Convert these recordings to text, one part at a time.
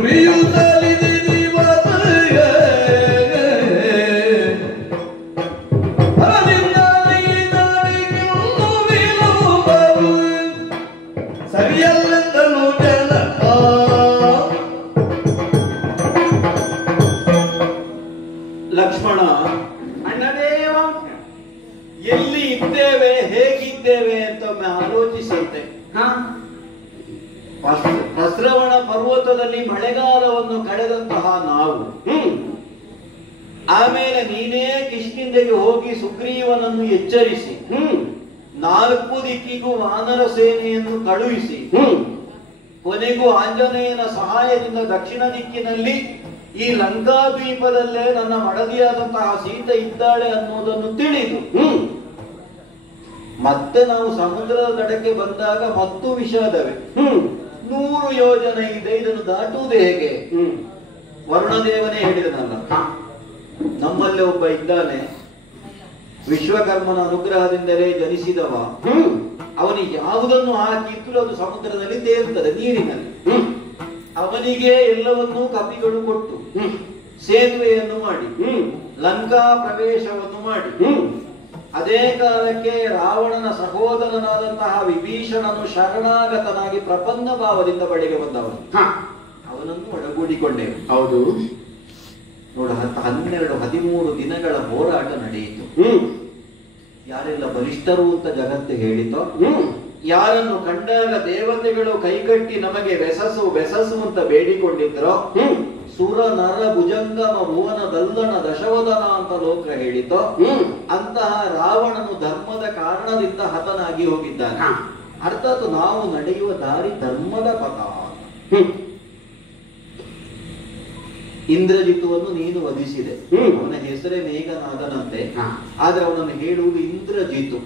ಸುರಿಯುತ್ತಲಿದೆ ದಿವಸಯ ಸರಿಯಲ್ಲೆಂದನು ಜನ ಲಕ್ಷ್ಮಣ, ಅಣ್ಣದೇವ, ಎಲ್ಲಿ ಇದ್ದೇವೆ, ಹೇಗಿದ್ದೇವೆ ಅಂತ ಒಮ್ಮೆ ಆಲೋಚಿಸಂತೆ. ಪ್ರಸ್ರವಣ ಪರ್ವತದಲ್ಲಿ ಮಳೆಗಾಲವನ್ನು ಕಳೆದಂತಹ ನಾವು, ಆಮೇಲೆ ನೀನೇ ಕಿಷ್ಕಿಂಧೆಗೆ ಹೋಗಿ ಸುಗ್ರೀವನನ್ನು ಎಚ್ಚರಿಸಿ 4 ದಿಕ್ಕಿಗೂ ವಾನರ ಸೇನೆಯನ್ನು ಕಳುಹಿಸಿ ಕೊನೆಗೂ ಆಂಜನೇಯನ ಸಹಾಯದಿಂದ ದಕ್ಷಿಣ ದಿಕ್ಕಿನಲ್ಲಿ ಈ ಲಂಕಾದ್ವೀಪದಲ್ಲೇ ನನ್ನ ಮಡದಿಯಾದಂತಹ ಸೀತೆ ಇದ್ದಾಳೆ ಅನ್ನೋದನ್ನು ತಿಳಿದು ಮತ್ತೆ ನಾವು ಸಮುದ್ರದ ದಡಕ್ಕೆ ಬಂದಾಗ ಮತ್ತು ವಿಷಾದವೇ. 100 ಯೋಜನೆ ಇದೆ, ಇದನ್ನು ದಾಟುವುದು ಹೇಗೆ? ವರುಣದೇವನೇ ಹೇಳಿದನಲ್ಲ, ನಮ್ಮಲ್ಲಿ ಒಬ್ಬ ಇದ್ದಾನೆ, ವಿಶ್ವಕರ್ಮನ ಅನುಗ್ರಹದಿಂದಲೇ ಜನಿಸಿದವ, ಅವನಿಗೆ ಯಾವುದನ್ನು ಹಾಕಿದ್ರು ಅದು ಸಮುದ್ರದಲ್ಲಿ ತೇಲ್ತದೆ, ನೀರಿನಲ್ಲಿ. ಅವನಿಗೆ ಎಲ್ಲವನ್ನೂ ಕಪಿಗಳು ಕೊಟ್ಟು ಸೇತುವೆಯನ್ನು ಮಾಡಿ ಲಂಕಾ ಪ್ರವೇಶವನ್ನು ಮಾಡಿ ಅದೇ ಕಾಲಕ್ಕೆ ರಾವಣನ ಸಹೋದರನಾದಂತಹ ವಿಭೀಷಣನು ಶರಣಾಗತನಾಗಿ ಪ್ರಪನ್ನ ಭಾವದಿಂದ ಬಳಿಗೆ ಬಂದವನು. ಅವನನ್ನು ಒಳಗೂಡಿಕೊಂಡೇವೆ. ಹೌದು, ನೋಡ, 12-13 ದಿನಗಳ ಹೋರಾಟ ನಡೆಯಿತು. ಯಾರೆಲ್ಲ ಬಲಿಷ್ಠರು ಅಂತ ಜಗತ್ತು ಹೇಳಿತೋ, ಯಾರನ್ನು ಕಂಡಾಗ ದೇವತೆಗಳು ಕೈಕಟ್ಟಿ ನಮಗೆ ಬೆಸಸು ಬೆಸಸು ಅಂತ ಬೇಡಿಕೊಂಡಿದ್ರೋ, ಸುರ ನರ ಭುಜಂಗಮ ಭುವನ ದಲ್ಲಣ ದಶವದನ ಅಂತ ಲೋಕ ಹೇಳಿತೋ, ಅಂತಹ ರಾವಣನು ಧರ್ಮದ ಕಾರಣದಿಂದ ಹತನಾಗಿ ಹೋಗಿದ್ದಾನೆ. ಅರ್ಥಾತ್ ನಾವು ನಡೆಯುವ ದಾರಿ ಧರ್ಮದ ಪಥ. ಇಂದ್ರಜಿತುವನ್ನು ನೀನು ವಧಿಸಿದೆ, ಅವನ ಹೆಸರೇ ಮೇಘನಾದನಂತೆ, ಆದ್ರೆ ಅವನನ್ನು ಹೇಳುವುದು ಇಂದ್ರಜಿತು.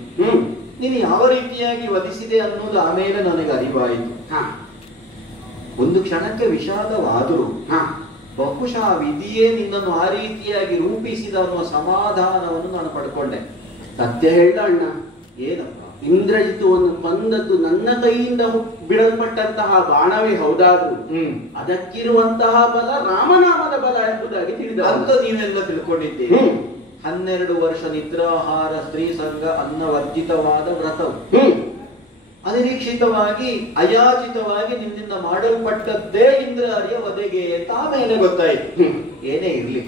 ನೀನು ಯಾವ ರೀತಿಯಾಗಿ ವಧಿಸಿದೆ ಅನ್ನೋದು ಆಮೇಲೆ ನನಗೆ ಅರಿವಾಯಿತು. ಒಂದು ಕ್ಷಣಕ್ಕೆ ವಿಷಾದವಾದರೂ ಬಹುಶಃ ವಿಧಿಯೇ ನಿನ್ನನ್ನು ಆ ರೀತಿಯಾಗಿ ರೂಪಿಸಿದ ಅನ್ನುವ ಸಮಾಧಾನವನ್ನು ನಾನು ಪಡ್ಕೊಂಡೆ. ಸತ್ಯ ಹೇಳ್ದ ಅಣ್ಣ, ಏನಪ್ಪ? ಇಂದ್ರಜಿತುವನ್ನು ಕೊಂದದ್ದು ನನ್ನ ಕೈಯಿಂದ ಬಿಡಲ್ಪಟ್ಟಂತಹ ಬಾಣವೇ ಹೌದಾದ್ರು ಅದಕ್ಕಿರುವಂತಹ ಬಲ ರಾಮನಾಮದ ಬಲ ಎಂಬುದಾಗಿ ತಿಳಿದ ಅಂತ ನೀವೆಲ್ಲ ತಿಳ್ಕೊಂಡಿದ್ದೀರಿ. 12 ವರ್ಷ ನಿದ್ರಾಹಾರ ಸ್ತ್ರೀ ಸಂಘ ಅನ್ನವರ್ಜಿತವಾದ ವ್ರತವು ಅನಿರೀಕ್ಷಿತವಾಗಿ ಅಯಾಚಿತವಾಗಿ ನಿನ್ನಿಂದ ಮಾಡಲ್ಪಟ್ಟದ್ದೇ ಇಂದ್ರಾರಿಯ ವಧೆಗೆ ಅಂತ ಆಮೇಲೆ ಗೊತ್ತಾಯ್ತು. ಏನೇ ಇರ್ಲಿ,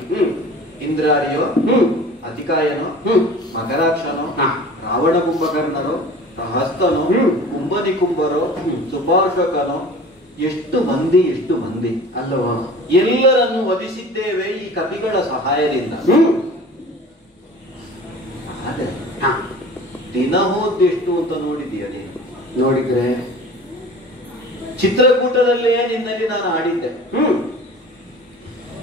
ಇಂದ್ರಾರಿಯೋ, ಅತಿಕಾಯನೋ, ಮಕರಾಕ್ಷನೋ, ರಾವಣ ಕುಂಭಕರ್ಣರೋ, ಹಸ್ತನೋ, ಕುಂಭನಿಕುಂಭರೋ, ಸುಪಾರ್ಶ್ವಕನೋ, ಎಷ್ಟು ಮಂದಿ ಅಲ್ಲವಾ, ಎಲ್ಲರನ್ನು ವಧಿಸಿದ್ದೇವೆ ಈ ಕಪಿಗಳ ಸಹಾಯದಿಂದ. ಆದರೆ ದಿನ ಹೋದೆಷ್ಟು ಅಂತ ನೋಡಿದೀಯ ನೀನು? ನೋಡಿದ್ರೆ ಚಿತ್ರಕೂಟದಲ್ಲೇ ನಿನ್ನಲ್ಲಿ ನಾನು ಆಡಿದ್ದೆ.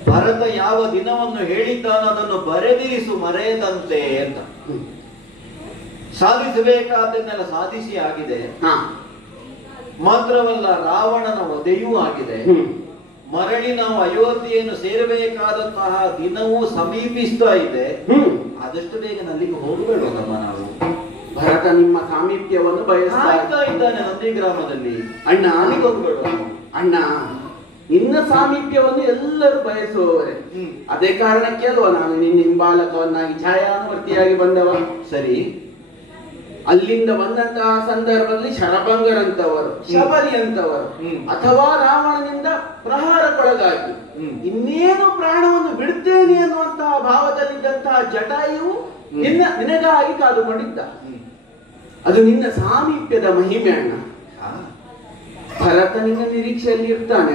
ಭರತ ಯಾವ ದಿನವನ್ನು ಹೇಳಿದ್ದಾನ ಅದನ್ನು ಬರೆದಿರಿಸು ಮರೆಯದಂತೆ ಅಂತ. ಸಾಧಿಸಬೇಕಾದನ್ನೆಲ್ಲ ಸಾಧಿಸಿ ಆಗಿದೆ. ಮಾತ್ರವಲ್ಲ, ರಾವಣನ ವಧೆಯೂ ಆಗಿದೆ. ಮರಳಿ ನಾವು ಅಯೋಧ್ಯೆಯನ್ನು ಸೇರಬೇಕಾದಂತಹ ದಿನವೂ ಸಮೀಪಿಸ್ತಾ ಇದೆ. ಆದಷ್ಟು ಬೇಗ ಅಲ್ಲಿಗೆ ಹೋಗಬೇಡೋದಮ್ಮ ನಾವು. ಭರತ ನಿಮ್ಮ ಸಾಮೀಪ್ಯವನ್ನು ಬಯಸ್ತಾ ಇದ್ದಾನೆ ನಂದಿಗ್ರಾಮದಲ್ಲಿ. ಅಣ್ಣ, ಅಲ್ಲಿಗೆ ಹೋಗಬೇಡ ಅಣ್ಣ. ನಿನ್ನ ಸಾಮೀಪ್ಯವನ್ನು ಎಲ್ಲರೂ ಬಯಸುವವರೇ. ಅದೇ ಕಾರಣಕ್ಕೆ ಅಲ್ವಾ ನಾನು ನಿನ್ನ ಹಿಂಬಾಲಕವನ್ನಾಗಿ ಛಾಯಾನುವರ್ತಿಯಾಗಿ ಬಂದವ. ಸರಿ, ಅಲ್ಲಿಂದ ಬಂದಂತಹ ಸಂದರ್ಭದಲ್ಲಿ ಶರಭಂಗರಂತವರು, ಶಬರಿ ಅಂತವರು, ಅಥವಾ ರಾವಣನಿಂದ ಪ್ರಹಾರಕ್ಕೊಳಗಾಗಿ ಇನ್ನೇನು ಪ್ರಾಣವನ್ನು ಬಿಡುತ್ತೇನೆ ಅನ್ನುವಂತಹ ಭಾವದಲ್ಲಿದ್ದಂತಹ ಜಟಾಯು ನಿನಗಾಗಿ ಕಾದುಕೊಂಡಿದ್ದ. ಅದು ನಿನ್ನ ಸಾಮೀಪ್ಯದ ಮಹಿಮೆ ಅಣ್ಣ. ಭರತ ನಿನ್ನ ನಿರೀಕ್ಷೆಯಲ್ಲಿ ಇರ್ತಾನೆ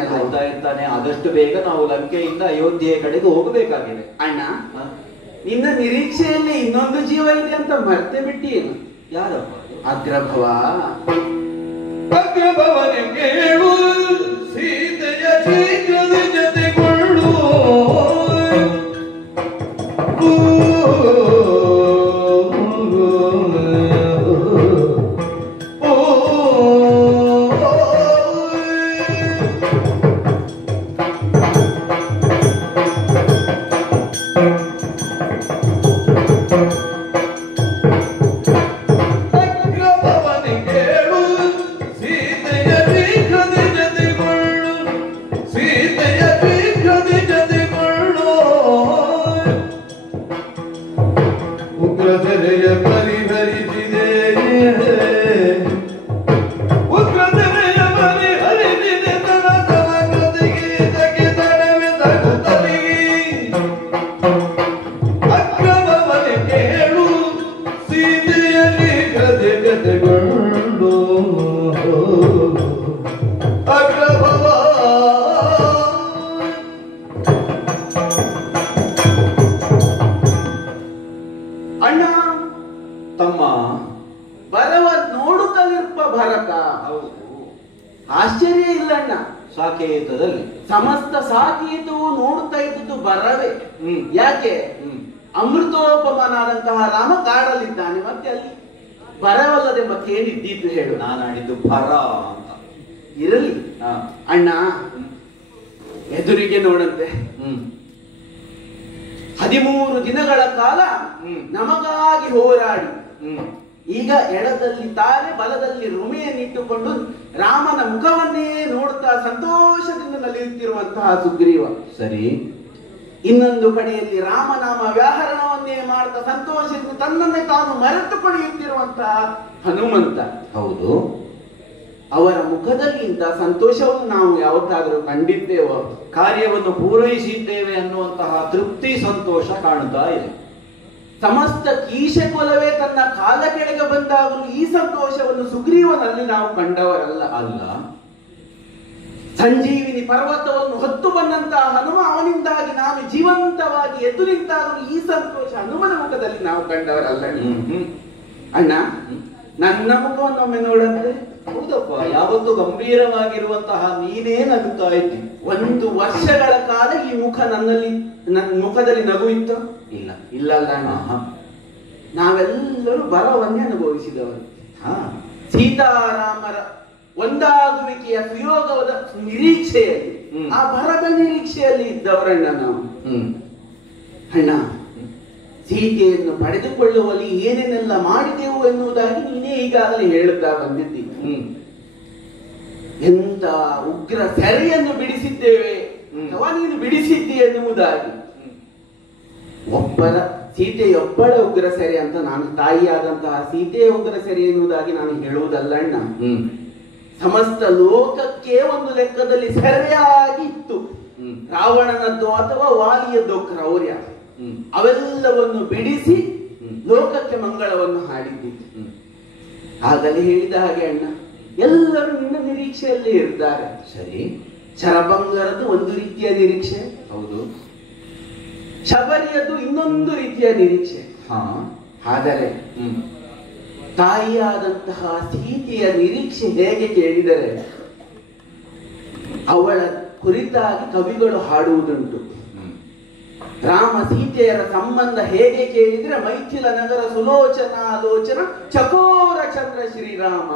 ಇರ್ತಾನೆ. ಆದಷ್ಟು ಬೇಗ ನಾವು ಲಂಕೆಯಿಂದ ಅಯೋಧ್ಯೆಯ ಕಡೆಗೆ ಹೋಗಬೇಕಾಗಿದೆ ಅಣ್ಣ. ನಿನ್ನ ನಿರೀಕ್ಷೆಯಲ್ಲಿ ಇನ್ನೊಂದು ಜೀವ ಇದೆ ಅಂತ ಮರ್ತೆ ಬಿಟ್ಟಿಯೇನು? ಯಾರಪ್ಪ? ಅಗ್ರಭವ. ಅಗ್ರಭವನೆ ಕೇಳು, ಸೀತೆಯ ಶೀಘ್ರದ ಜೊತೆಗೊಳ್ಳು. ಅಗ್ರಭವನೆ ಕೇಳು, ಸೀತೆಯ ಶೀಘ್ರ ಆಶ್ಚರ್ಯ ಇಲ್ಲ ಅಣ್ಣ. ಸಾಕೇತದಲ್ಲಿ ಸಮಸ್ತ ಸಾಕೇತವು ನೋಡುತ್ತಾ ಇದ್ದದ್ದು ಬರವೇ. ಯಾಕೆ? ಅಮೃತೋಪಮನಾದಂತಹ ರಾಮ ಕಾಡಲ್ಲಿದ್ದಾನೆ, ಮತ್ತೆ ಅಲ್ಲಿ ಬರವಲ್ಲದೆ ಮತ್ತೇನಿದ್ದೀತು ಹೇಳು? ನಾನು ಆಡಿದ್ದು ಬರ ಅಂತ. ಇರಲಿ ಅಣ್ಣ, ಎದುರಿಗೆ ನೋಡಂತೆ 13 ದಿನಗಳ ಕಾಲ ನಮಗಾಗಿ ಹೋರಾಡಿ ಈಗ ಎಡದಲ್ಲಿ ತಾರೆ ಬಲದಲ್ಲಿ ರುಮೆಯನ್ನಿಟ್ಟುಕೊಂಡು ರಾಮನ ಮುಖವನ್ನೇ ನೋಡುತ್ತಾ ಸಂತೋಷದಿಂದ ನಲಿಯುತ್ತಿರುವಂತಹ ಸುಗ್ರೀವ. ಸರಿ. ಇನ್ನೊಂದು ಕಡೆಯಲ್ಲಿ ರಾಮನಾಮ ವ್ಯಾಹರಣವನ್ನೇ ಮಾಡ್ತಾ ಸಂತೋಷದಿಂದ ತನ್ನನ್ನೇ ತಾನು ಮರೆತು ಪಡೆಯುತ್ತಿರುವಂತಹ ಹನುಮಂತ. ಹೌದು. ಅವರ ಮುಖದಲ್ಲಿ ಇಂಥ ಸಂತೋಷವನ್ನು ನಾವು ಯಾವತ್ತಾದರೂ ಕಂಡಿದ್ದೇವೋ? ಕಾರ್ಯವನ್ನು ಪೂರೈಸಿದ್ದೇವೆ ಅನ್ನುವಂತಹ ತೃಪ್ತಿ ಸಂತೋಷ ಕಾಣುತ್ತಾ ಇದೆ. ಸಮಸ್ತ ಕೀಶಕುಲವೇ ತನ್ನ ಕಾಲ ಕೆಳಗೆ ಬಂದಾಗಲೂ ಈ ಸಂತೋಷವನ್ನು ಸುಗ್ರೀವನಲ್ಲಿ ನಾವು ಕಂಡವರಲ್ಲ. ಅಲ್ಲ. ಸಂಜೀವಿನಿ ಪರ್ವತವನ್ನು ಹೊತ್ತು ಬಂದಂತಹ ಹನುಮ, ಅವನಿಂದಾಗಿ ನಾನು ಜೀವಂತವಾಗಿ ಎದ್ದು ನಿಂತಾಗಲೂ ಈ ಸಂತೋಷ ಹನುಮನ ಮುಖದಲ್ಲಿ ನಾವು ಕಂಡವರಲ್ಲ. ಅಣ್ಣ, ನನ್ನ ಮುಖವನ್ನೊಮ್ಮೆ ನೋಡಂದ್ರೆ. ಹೌದಪ್ಪ, ಯಾವತ್ತು ಗಂಭೀರವಾಗಿರುವಂತಹ ನೀನೇ ನಗುತ್ತಾ ಇದ್ದಿ. 1 ವರ್ಷಗಳ ಕಾಲ ಈ ಮುಖ ನನ್ನ ಮುಖದಲ್ಲಿ ನಗು ಇತ್ತು? ಇಲ್ಲ. ಇಲ್ಲಲ್ಲ. ನಾವೆಲ್ಲರೂ ಬರವನ್ನೇ ಅನುಭವಿಸಿದವರು. ಸೀತಾರಾಮರ ಒಂದಾಗುವಿಕೆಯ ಸುಯೋಗದ ನಿರೀಕ್ಷೆಯಲ್ಲಿ, ಆ ಬರದ ನಿರೀಕ್ಷೆಯಲ್ಲಿ ಇದ್ದವರಣ್ಣ ನಾವು. ಅಣ್ಣ, ಸೀತೆಯನ್ನು ಪಡೆದುಕೊಳ್ಳುವಲ್ಲಿ ಏನೇನೆಲ್ಲ ಮಾಡಿದೆವು ಎನ್ನುವುದಾಗಿ ನೀನೇ ಈಗಾಗಲೇ ಹೇಳುತ್ತಾ ಬಂದಿದ್ದಿ. ಎಂತ ಉಗ್ರ ಸೆರೆಯನ್ನು ಬಿಡಿಸಿದ್ದೇವೆ ಅಥವಾ ನೀನು ಬಿಡಿಸಿದ್ದಿ ಎನ್ನುವುದಾಗಿ. ಸೀತೆಯೊಬ್ಬಳ ಉಗ್ರ ಸೆರೆ ಅಂತ ನಾನು, ತಾಯಿಯಾದಂತಹ ಸೀತೆಯ ಉಗ್ರ ಸೆರೆ ಎನ್ನುವುದಾಗಿ ನಾನು ಹೇಳುವುದಲ್ಲ ಅಣ್ಣ. ಸಮಸ್ತ ಲೋಕಕ್ಕೆ ಒಂದು ಲೆಕ್ಕದಲ್ಲಿ ಸೆರೆಯಾಗಿತ್ತು. ರಾವಣನದ್ದು ಅಥವಾ ವಾಲಿಯದ್ದು ಕ್ರೌರ್ಯ, ಅವೆಲ್ಲವನ್ನು ಬಿಡಿಸಿ ಲೋಕಕ್ಕೆ ಮಂಗಳವನ್ನು ಹಾಡಿದ್ದಿತ್ತು. ಆಗಲೇ ಹೇಳಿದ ಹಾಗೆ ಅಣ್ಣ, ಎಲ್ಲರೂ ನಿನ್ನ ನಿರೀಕ್ಷೆಯಲ್ಲಿ ಇರ್ತಾರೆ. ಸರಿ. ಶರಭಂಗರದ್ದು ಒಂದು ರೀತಿಯ ನಿರೀಕ್ಷೆ. ಹೌದು. ಶಬರಿಯದ್ದು ಇನ್ನೊಂದು ರೀತಿಯ ನಿರೀಕ್ಷೆ. ಆದರೆ ತಾಯಿಯಾದಂತಹ ಸೀತೆಯ ನಿರೀಕ್ಷೆ ಹೇಗೆ ಕೇಳಿದರೆ, ಅವಳ ಕುರಿತಾಗಿ ಕವಿಗಳು ಹಾಡುವುದುಂಟು. ರಾಮ ಸೀತೆಯರ ಸಂಬಂಧ ಹೇಗೆ ಕೇಳಿದ್ರೆ, ಮೈಥಿಲ ನಗರ ಸುಲೋಚನಾಲೋಚನ ಚಕೋರ ಚಂದ್ರ ಶ್ರೀರಾಮ.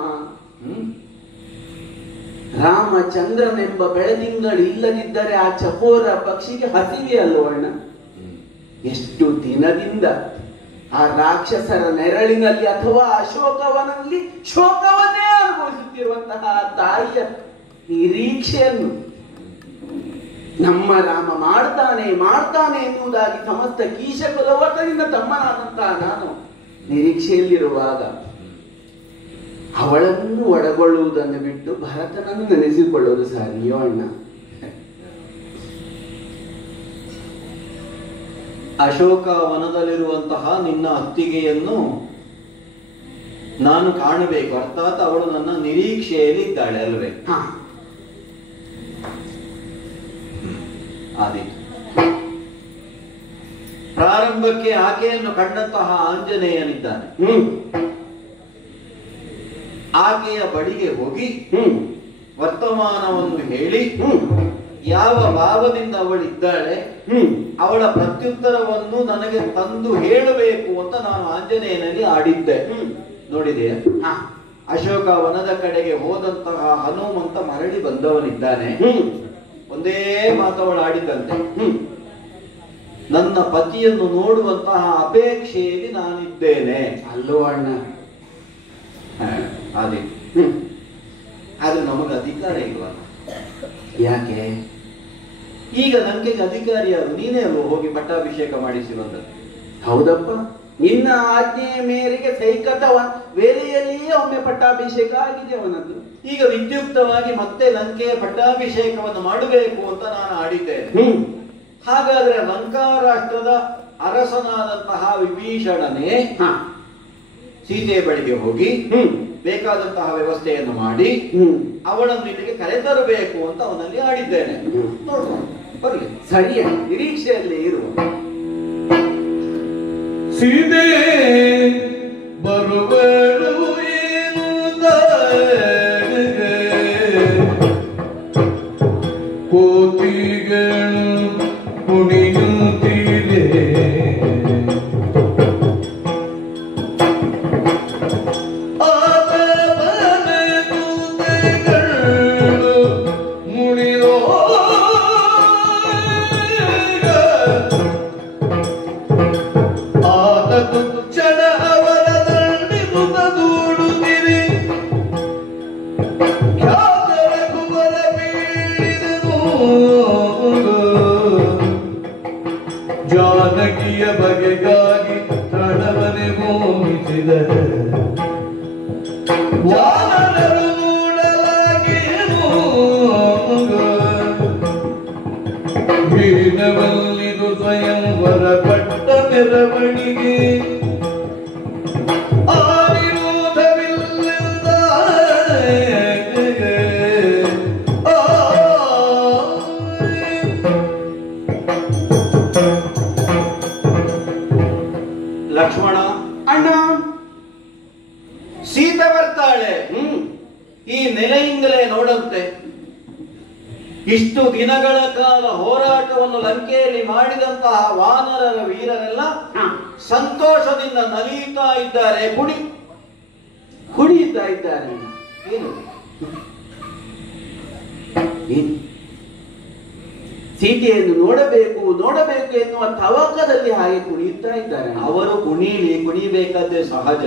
ರಾಮಚಂದ್ರನೆಂಬ ಬೆಳದಿಂಗಳು ಇಲ್ಲದಿದ್ದರೆ ಆ ಚಕೋರ ಪಕ್ಷಿಗೆ ಹಸಿವೆ ಅಲ್ವಣ್ಣ. ಎಷ್ಟು ದಿನದಿಂದ ಆ ರಾಕ್ಷಸರ ನೆರಳಿನಲ್ಲಿ ಅಥವಾ ಅಶೋಕವನಲ್ಲಿ ಶೋಕವನ್ನೇ ಅನುಭವಿಸುತ್ತಿರುವಂತಹ ತಾಯಿಯ ನಿರೀಕ್ಷೆಯನ್ನು ನಮ್ಮ ರಾಮ ಮಾಡ್ತಾನೆ ಎನ್ನುವುದಾಗಿ ಸಮಸ್ತ ಕೀಶಕುಲವತನಿಂದ ತಮ್ಮನಾದಂತಹ ನಾನು ನಿರೀಕ್ಷೆಯಲ್ಲಿರುವಾಗ ಅವಳನ್ನು ಒಳಗೊಳ್ಳುವುದನ್ನು ಬಿಟ್ಟು ಭರತನನ್ನು ನೆನೆಸಿಕೊಳ್ಳುವುದು ಸರಿಯೋ ಅಣ್ಣ? ಅಶೋಕ ವನದಲ್ಲಿರುವಂತಹ ನಿನ್ನ ಅತ್ತಿಗೆಯನ್ನು ನಾನು ಕಾಣಬೇಕು, ಅರ್ಥಾತ್ ಅವಳು ನನ್ನ ನಿರೀಕ್ಷೆಯಲ್ಲಿ ಇದ್ದಾಳೆ ಅಲ್ವೇ? ಆದೀತು. ಪ್ರಾರಂಭಕ್ಕೆ ಆಕೆಯನ್ನು ಕಂಡಂತಹ ಆಂಜನೇಯನಿದ್ದಾನೆ. ಆಕೆಯ ಬಳಿಗೆ ಹೋಗಿ ವರ್ತಮಾನವನ್ನು ಹೇಳಿ ಯಾವ ಭಾವದಿಂದ ಅವಳಿದ್ದಾಳೆ ಅವಳ ಪ್ರತ್ಯುತ್ತರವನ್ನು ನನಗೆ ತಂದು ಹೇಳಬೇಕು ಅಂತ ನಾನು ಆಂಜನೇಯನಲ್ಲಿ ಆಡಿದ್ದೆ. ನೋಡಿದೆಯಾ? ಅಶೋಕ ವನದ ಕಡೆಗೆ ಹೋದಂತಹ ಹನುಮಂತ ಮರಳಿ ಬಂದವನಿದ್ದಾನೆ. ಒಂದೇ ಮಾತವಳು ಆಡಿದ್ದಂತೆ, ನನ್ನ ಪತಿಯನ್ನು ನೋಡುವಂತಹ ಅಪೇಕ್ಷೆಯಲ್ಲಿ ನಾನಿದ್ದೇನೆ. ಅಲ್ಲೋ ಅಣ್ಣ? ಅದೇ. ಆದ್ರೆ ನಮಗೆ ಅಧಿಕಾರ ಇಲ್ವಲ್ಲ. ಯಾಕೆ? ಈಗ ನಂಗೆ ಅಧಿಕಾರಿ ಯಾರು? ನೀನೇ ಅಲ್ವ ಹೋಗಿ ಪಟ್ಟಾಭಿಷೇಕ ಮಾಡಿಸಿ ಬಂದದ್ದು. ಹೌದಪ್ಪ, ನಿನ್ನ ಆಜ್ಞೆಯ ಮೇರೆಗೆ ಸೈಕತ ವೇಳೆಯಲ್ಲಿಯೇ ಒಮ್ಮೆ ಪಟ್ಟಾಭಿಷೇಕ ಆಗಿದೆ ಅವನದ್ದು. ಈಗ ವಿದ್ಯುಕ್ತವಾಗಿ ಮತ್ತೆ ಲಂಕೆಯ ಪಟ್ಟಾಭಿಷೇಕವನ್ನು ಮಾಡಬೇಕು ಅಂತ ನಾನು ಆಡಿದ್ದೇನೆ. ಹಾಗಾದ್ರೆ ಲಂಕಾ ರಾಷ್ಟ್ರದ ಅರಸನಾದಂತಹ ವಿಭೀಷಣನೇ ಸೀತೆಯ ಬಳಿಗೆ ಹೋಗಿ ಬೇಕಾದಂತಹ ವ್ಯವಸ್ಥೆಯನ್ನು ಮಾಡಿ ಅವಳನ್ನು ಇಲ್ಲಿಗೆ ಕರೆತರಬೇಕು ಅಂತ ಅವನಲ್ಲಿ ಆಡಿದ್ದೇನೆ. ನೋಡುವ, ಬರಲಿ. ಸರಿಯ ನಿರೀಕ್ಷೆಯಲ್ಲಿ ಇರುವ ಸೀತೆ ಬರುವಳು ಏನು ಕೋತಿಗಳು ಕುಣಿಯುತ್ತಿದೆ ಜಾನಕಿಯ ಬಗೆಗಾಗಿ ತಡವನೆ ಮೋಹಿಸಿದರೆ ವಾನರರು ನೋಡಲಾಗೇನು ವೀಣವಲ್ಲಿದು ಸ್ವಯಂವರ ಪಟ್ಟ ಮೆರವಣಿಗೆ ಲಕ್ಷ್ಮಣ, ಅಣ್ಣ, ಸೀತೆ ಬರ್ತಾಳೆ. ಈ ನೆಲೆಯಿಂದಲೇ ನೋಡಂತೆ ಇಷ್ಟು ದಿನಗಳ ಕಾಲ ಹೋರಾಟವನ್ನು ಲಂಕೆಯಲ್ಲಿ ಮಾಡಿದಂತಹ ವಾನರರ ವೀರರೆಲ್ಲ ಸಂತೋಷದಿಂದ ನಲಿಯುತ್ತಾ ಇದ್ದಾರೆ, ಕುಣಿಯುತ್ತಾ ಇದ್ದಾರೆ. ಏನು ಸೀತೆಯನ್ನು ನೋಡಬೇಕು ನೋಡಬೇಕು ಎನ್ನುವ ತವಕದಲ್ಲಿ ಹಾಗೆ ಕುಣಿಯುತ್ತಾ ಇದ್ದಾರೆ. ಅವರು ಕುಣಿಬೇಕಾದ್ದೇ ಸಹಜ.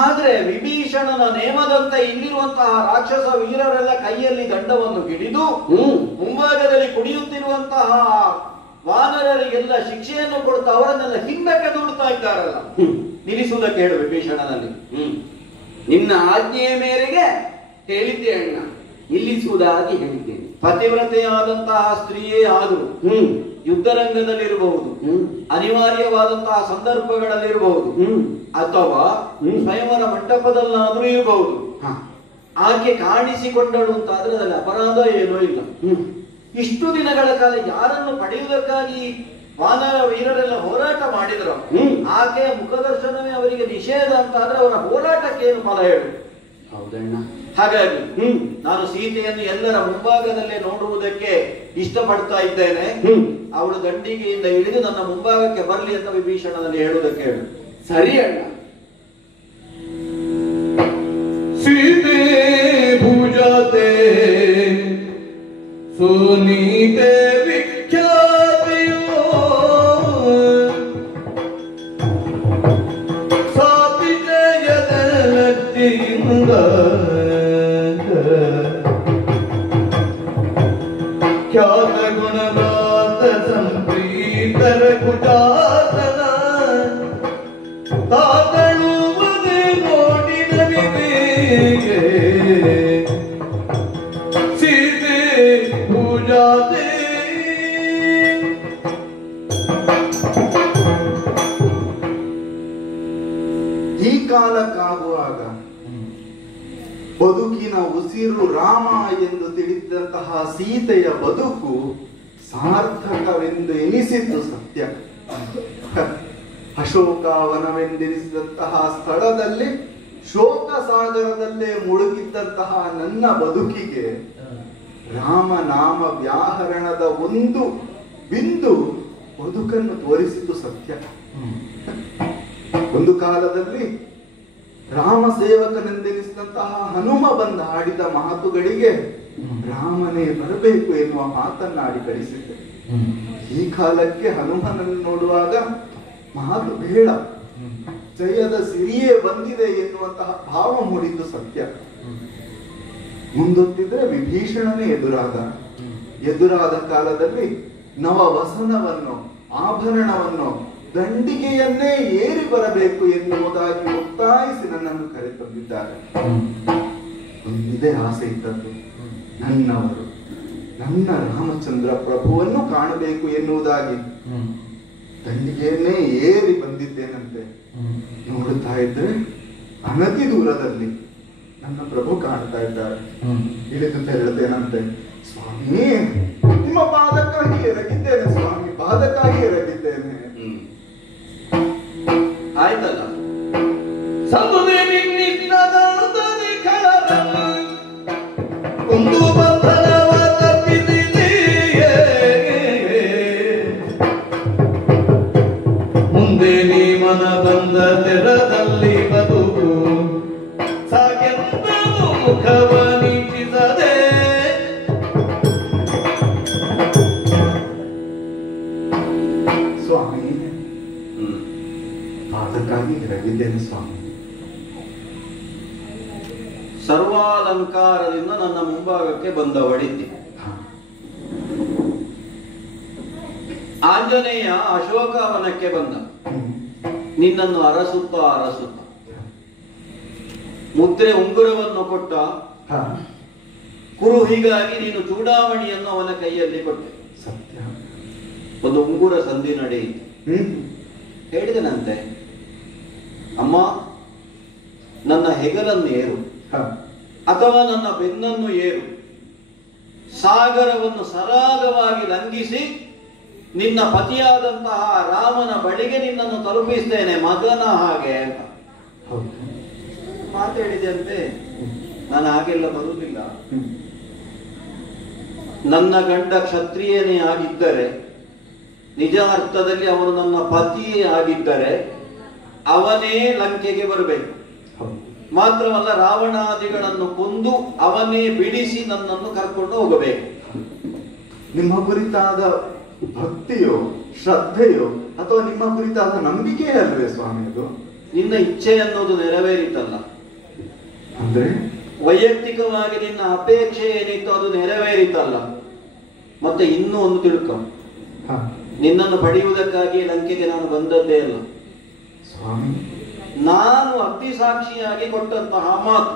ಆದ್ರೆ ವಿಭೀಷಣನ ನೇಮದಂತೆ ಇಲ್ಲಿರುವಂತಹ ರಾಕ್ಷಸ ವೀರರೆಲ್ಲ ಕೈಯಲ್ಲಿ ದಂಡವನ್ನು ಹಿಡಿದು ಮುಂಭಾಗದಲ್ಲಿ ಕುಣಿಯುತ್ತಿರುವಂತಹ ವಾನರರಿಗೆಲ್ಲ ಶಿಕ್ಷೆಯನ್ನು ಕೊಡ್ತಾ ಅವರನ್ನೆಲ್ಲ ಹಿಂದಕ್ಕೆ ದೂಡ್ತಾ ಇದ್ದಾರಲ್ಲ. ನಿಲ್ಲಿಸುವುದಕ್ಕೆ ಹೇಳು ವಿಭೀಷಣನಲ್ಲಿ. ನಿನ್ನ ಆಜ್ಞೆಯ ಮೇರೆಗೆ ಹೇಳಿದ್ದೆ ಅಣ್ಣ, ನಿಲ್ಲಿಸುವುದಾಗಿ ಹೇಳಿದ್ದೇನೆ. ಪತಿವ್ರತೆಯಾದಂತಹ ಸ್ತ್ರೀಯೇ ಆದರೂ ಯುದ್ಧರಂಗದಲ್ಲಿರಬಹುದು, ಅನಿವಾರ್ಯವಾದಂತಹ ಸಂದರ್ಭಗಳಲ್ಲಿರಬಹುದು, ಅಥವಾ ಸ್ವಯಂವರ ಮಂಟಪದಲ್ಲಾದ್ರೂ ಇರಬಹುದು. ಆಕೆ ಕಾಣಿಸಿಕೊಂಡಳು ಅಂತಾದ್ರೆ ಅದರಲ್ಲಿ ಅಪರಾಧ ಏನೂ ಇಲ್ಲ. ಇಷ್ಟು ದಿನಗಳ ಕಾಲ ಯಾರನ್ನು ಪಡೆಯುವುದಕ್ಕಾಗಿ ವಾನರ ವೀರರೆಲ್ಲ ಹೋರಾಟ ಮಾಡಿದ್ರು, ಆಕೆಯ ಮುಖದರ್ಶನವೇ ಅವರಿಗೆ ನಿಷೇಧ ಅಂತಾದ್ರೆ ಅವರ ಹೋರಾಟಕ್ಕೆ ಏನು ಫಲ ಹೇಳು? ಹೌದಣ್ಣ. ಹಾಗಾಗಿ ನಾನು ಸೀತೆಯನ್ನು ಎಲ್ಲರ ಮುಂಭಾಗದಲ್ಲೇ ನೋಡುವುದಕ್ಕೆ ಇಷ್ಟಪಡ್ತಾ ಇದ್ದೇನೆ. ಅವಳು ದಂಡಿಗೆಯಿಂದ ಇಳಿದು ನನ್ನ ಮುಂಭಾಗಕ್ಕೆ ಬರಲಿ ಅಂತ ವಿಭೀಷಣನಲ್ಲಿ ಹೇಳುವುದಕ್ಕೆ ಹೇಳು. ಸರಿ ಅಣ್ಣ. ಸೀತೆ ಭುಜಾತೆ ಸುನೀತೆ ವಿಖ್ಯಾತಿಯೋ ಸಾತಿ ಜಯದ ಲಜ್ಜೆಯಿಂದ ಖ್ಯಾತ ಗುಣದಾತ ಸಂಪ್ರೀತರ ಕುಟಾತನ ತಾತಳುವುದೇ ನೋಡಿದ ವಿವೇಕೆ ಸೀತೆ ಪೂಜಾತೆ. ಈ ಕಾಲಕ್ಕಾಗುವಾಗ ಬದುಕಿನ ಉಸಿರು ರಾಮ ಎಂದು ತಿಳಿದಂತಹ ಸೀತೆಯ ಬದುಕು ಸಾರ್ಥಕವೆಂದು ಎನಿಸಿದ್ದು ಸತ್ಯ. ಅಶೋಕವನವೆಂದೆನಿಸಿದಂತಹ ಸ್ಥಳದಲ್ಲಿ ಶೋಕ ಸಾಗರದಲ್ಲೇ ಮುಳುಗಿದ್ದಂತಹ ನನ್ನ ಬದುಕಿಗೆ ರಾಮನಾಮ ವ್ಯಾಹರಣದ ಒಂದು ಬಿಂದು ಬದುಕನ್ನು ತೋರಿಸಿದ್ದು ಸತ್ಯ. ಒಂದು ಕಾಲದಲ್ಲಿ ರಾಮ ಸೇವಕನೆಂದೆನಿಸಿದಂತಹ ಹನುಮ ಬಂದ ಆಡಿದ ಮಾತುಗಳಿಗೆ ರಾಮನೇ ಬರಬೇಕು ಎನ್ನುವ ಮಾತನ್ನಾಡಿ ಕಳಿಸಿದ್ದೆ. ಈ ಕಾಲಕ್ಕೆ ಹನುಮನನ್ನು ನೋಡುವಾಗ ಮಾತು ಬೇಡ, ಜಯದ ಸಿರಿಯೇ ಬಂದಿದೆ ಎನ್ನುವಂತಹ ಭಾವ ಮೂಡಿದ್ದು ಸತ್ಯ. ಮುಂದೊತ್ತಿದ್ರೆ ವಿಭೀಷಣನೇ ಎದುರಾದ ಕಾಲದಲ್ಲಿ ನವ ವಸನವನ್ನು ಆಭರಣವನ್ನು ದಂಡಿಗೆಯನ್ನೇ ಏರಿ ಬರಬೇಕು ಎನ್ನುವುದಾಗಿ ಒತ್ತಾಯಿಸಿ ನನ್ನನ್ನು ಕರೆತಂದಿದ್ದಾರೆ. ಒಂದೇ ಆಸೆ ಇದ್ದದ್ದು, ನನ್ನವರು ನನ್ನ ರಾಮಚಂದ್ರ ಪ್ರಭುವನ್ನು ಕಾಣಬೇಕು ಎನ್ನುವುದಾಗಿ ದಂಡಿಗೆಯನ್ನೇ ಏರಿ ಬಂದಿದ್ದೇನಂತೆ. ನೋಡುತ್ತಾ ಇದ್ರೆ ಅನತಿ ದೂರದಲ್ಲಿ ನನ್ನ ಪ್ರಭು ಕಾಣ್ತಾ ಇದ್ದಾರೆ. ಇಳಿದು ತೆರಳದೇನಂತೆ, ಸ್ವಾಮಿ ನಿಮ್ಮ ಪಾದಕ್ಕಾಗಿ ಎರಗಿದ್ದೇನೆ, ಸ್ವಾಮಿ ಪಾದಕ್ಕಾಗಿ ಎರಗಿದ್ದೇನೆ. ಆಯ್ತಲ್ಲ, ಒಂದು ಬಂಧನವ ತಪ್ಪಿ ಹೇಗಿದ್ದೇನೆ ಸ್ವಾಮಿ. ಸರ್ವಾಲಂಕಾರದಿಂದ ನನ್ನ ಮುಂಭಾಗಕ್ಕೆ ಬಂದವಳಿದ್ದೆ. ಆಂಜನೇಯ ಅಶೋಕವನಕ್ಕೆ ಬಂದ, ನಿನ್ನನ್ನು ಅರಸುತ್ತ ಮುದ್ರೆ ಉಂಗುರವನ್ನು ಕೊಟ್ಟ. ಕುರು ಹೀಗಾಗಿ ನೀನು ಚೂಡಾಮಣಿಯನ್ನು ಅವನ ಕೈಯಲ್ಲಿ ಕೊಟ್ಟೆ. ಸತ್ಯ. ಒಂದು ಉಂಗುರ ಸಂಧಿ ನಡೆಯಿತು. ಹೇಳಿದನಂತೆ, ಅಮ್ಮ ನನ್ನ ಹೆಗಲನ್ನು ಏರು ಅಥವಾ ನನ್ನ ಬೆನ್ನನ್ನು ಏರು, ಸಾಗರವನ್ನು ಸರಾಗವಾಗಿ ಲಂಘಿಸಿ ನಿನ್ನ ಪತಿಯಾದಂತಹ ರಾಮನ ಬಳಿಗೆ ನಿನ್ನನ್ನು ತಲುಪಿಸ್ತೇನೆ ಮಗನ ಹಾಗೆ ಅಂತ ಮಾತಾಡಿದಂತೆ. ನಾನು ಹಾಗೆಲ್ಲ ಬರುವುದಿಲ್ಲ. ನನ್ನ ಗಂಡ ಕ್ಷತ್ರಿಯನೇ ಆಗಿದ್ದರೆ, ನಿಜ ಅರ್ಥದಲ್ಲಿ ಅವನು ನನ್ನ ಪತಿಯೇ ಆಗಿದ್ದರೆ ಅವನೇ ಲಂಕೆಗೆ ಬರಬೇಕು. ಮಾತ್ರವಲ್ಲ, ರಾವಣಾದಿಗಳನ್ನು ಕೊಂದು ಅವನೇ ಬಿಡಿಸಿ ನನ್ನನ್ನು ಕರ್ಕೊಂಡು ಹೋಗಬೇಕು. ನಿಮ್ಮ ಕುರಿತಾದ ಭಕ್ತಿಯೋ ಶ್ರದ್ಧೆಯೋ ಅಥವಾ ನಿಮ್ಮ ಕುರಿತಾದ ನಂಬಿಕೆಯೇ ಅಲ್ವೇ ಸ್ವಾಮಿ ಅದು? ನಿನ್ನ ಇಚ್ಛೆ ಅನ್ನೋದು ನೆರವೇರಿತಲ್ಲ. ಅಂದ್ರೆ ವೈಯಕ್ತಿಕವಾಗಿ ನಿನ್ನ ಅಪೇಕ್ಷೆ ಏನಿತ್ತು ಅದು ನೆರವೇರಿತಲ್ಲ. ಮತ್ತೆ ಇನ್ನೂ ಒಂದು ತಿಳ್ಕೊ, ನಿನ್ನನ್ನು ಪಡೆಯುವುದಕ್ಕಾಗಿ ಲಂಕೆಗೆ ನಾನು ಬಂದದ್ದೇ ಅಲ್ಲ ಸ್ವಾಮಿ. ನಾನು ಅಗ್ನಿ ಸಾಕ್ಷಿಯಾಗಿ ಕೊಟ್ಟಂತಹ ಮಾತು,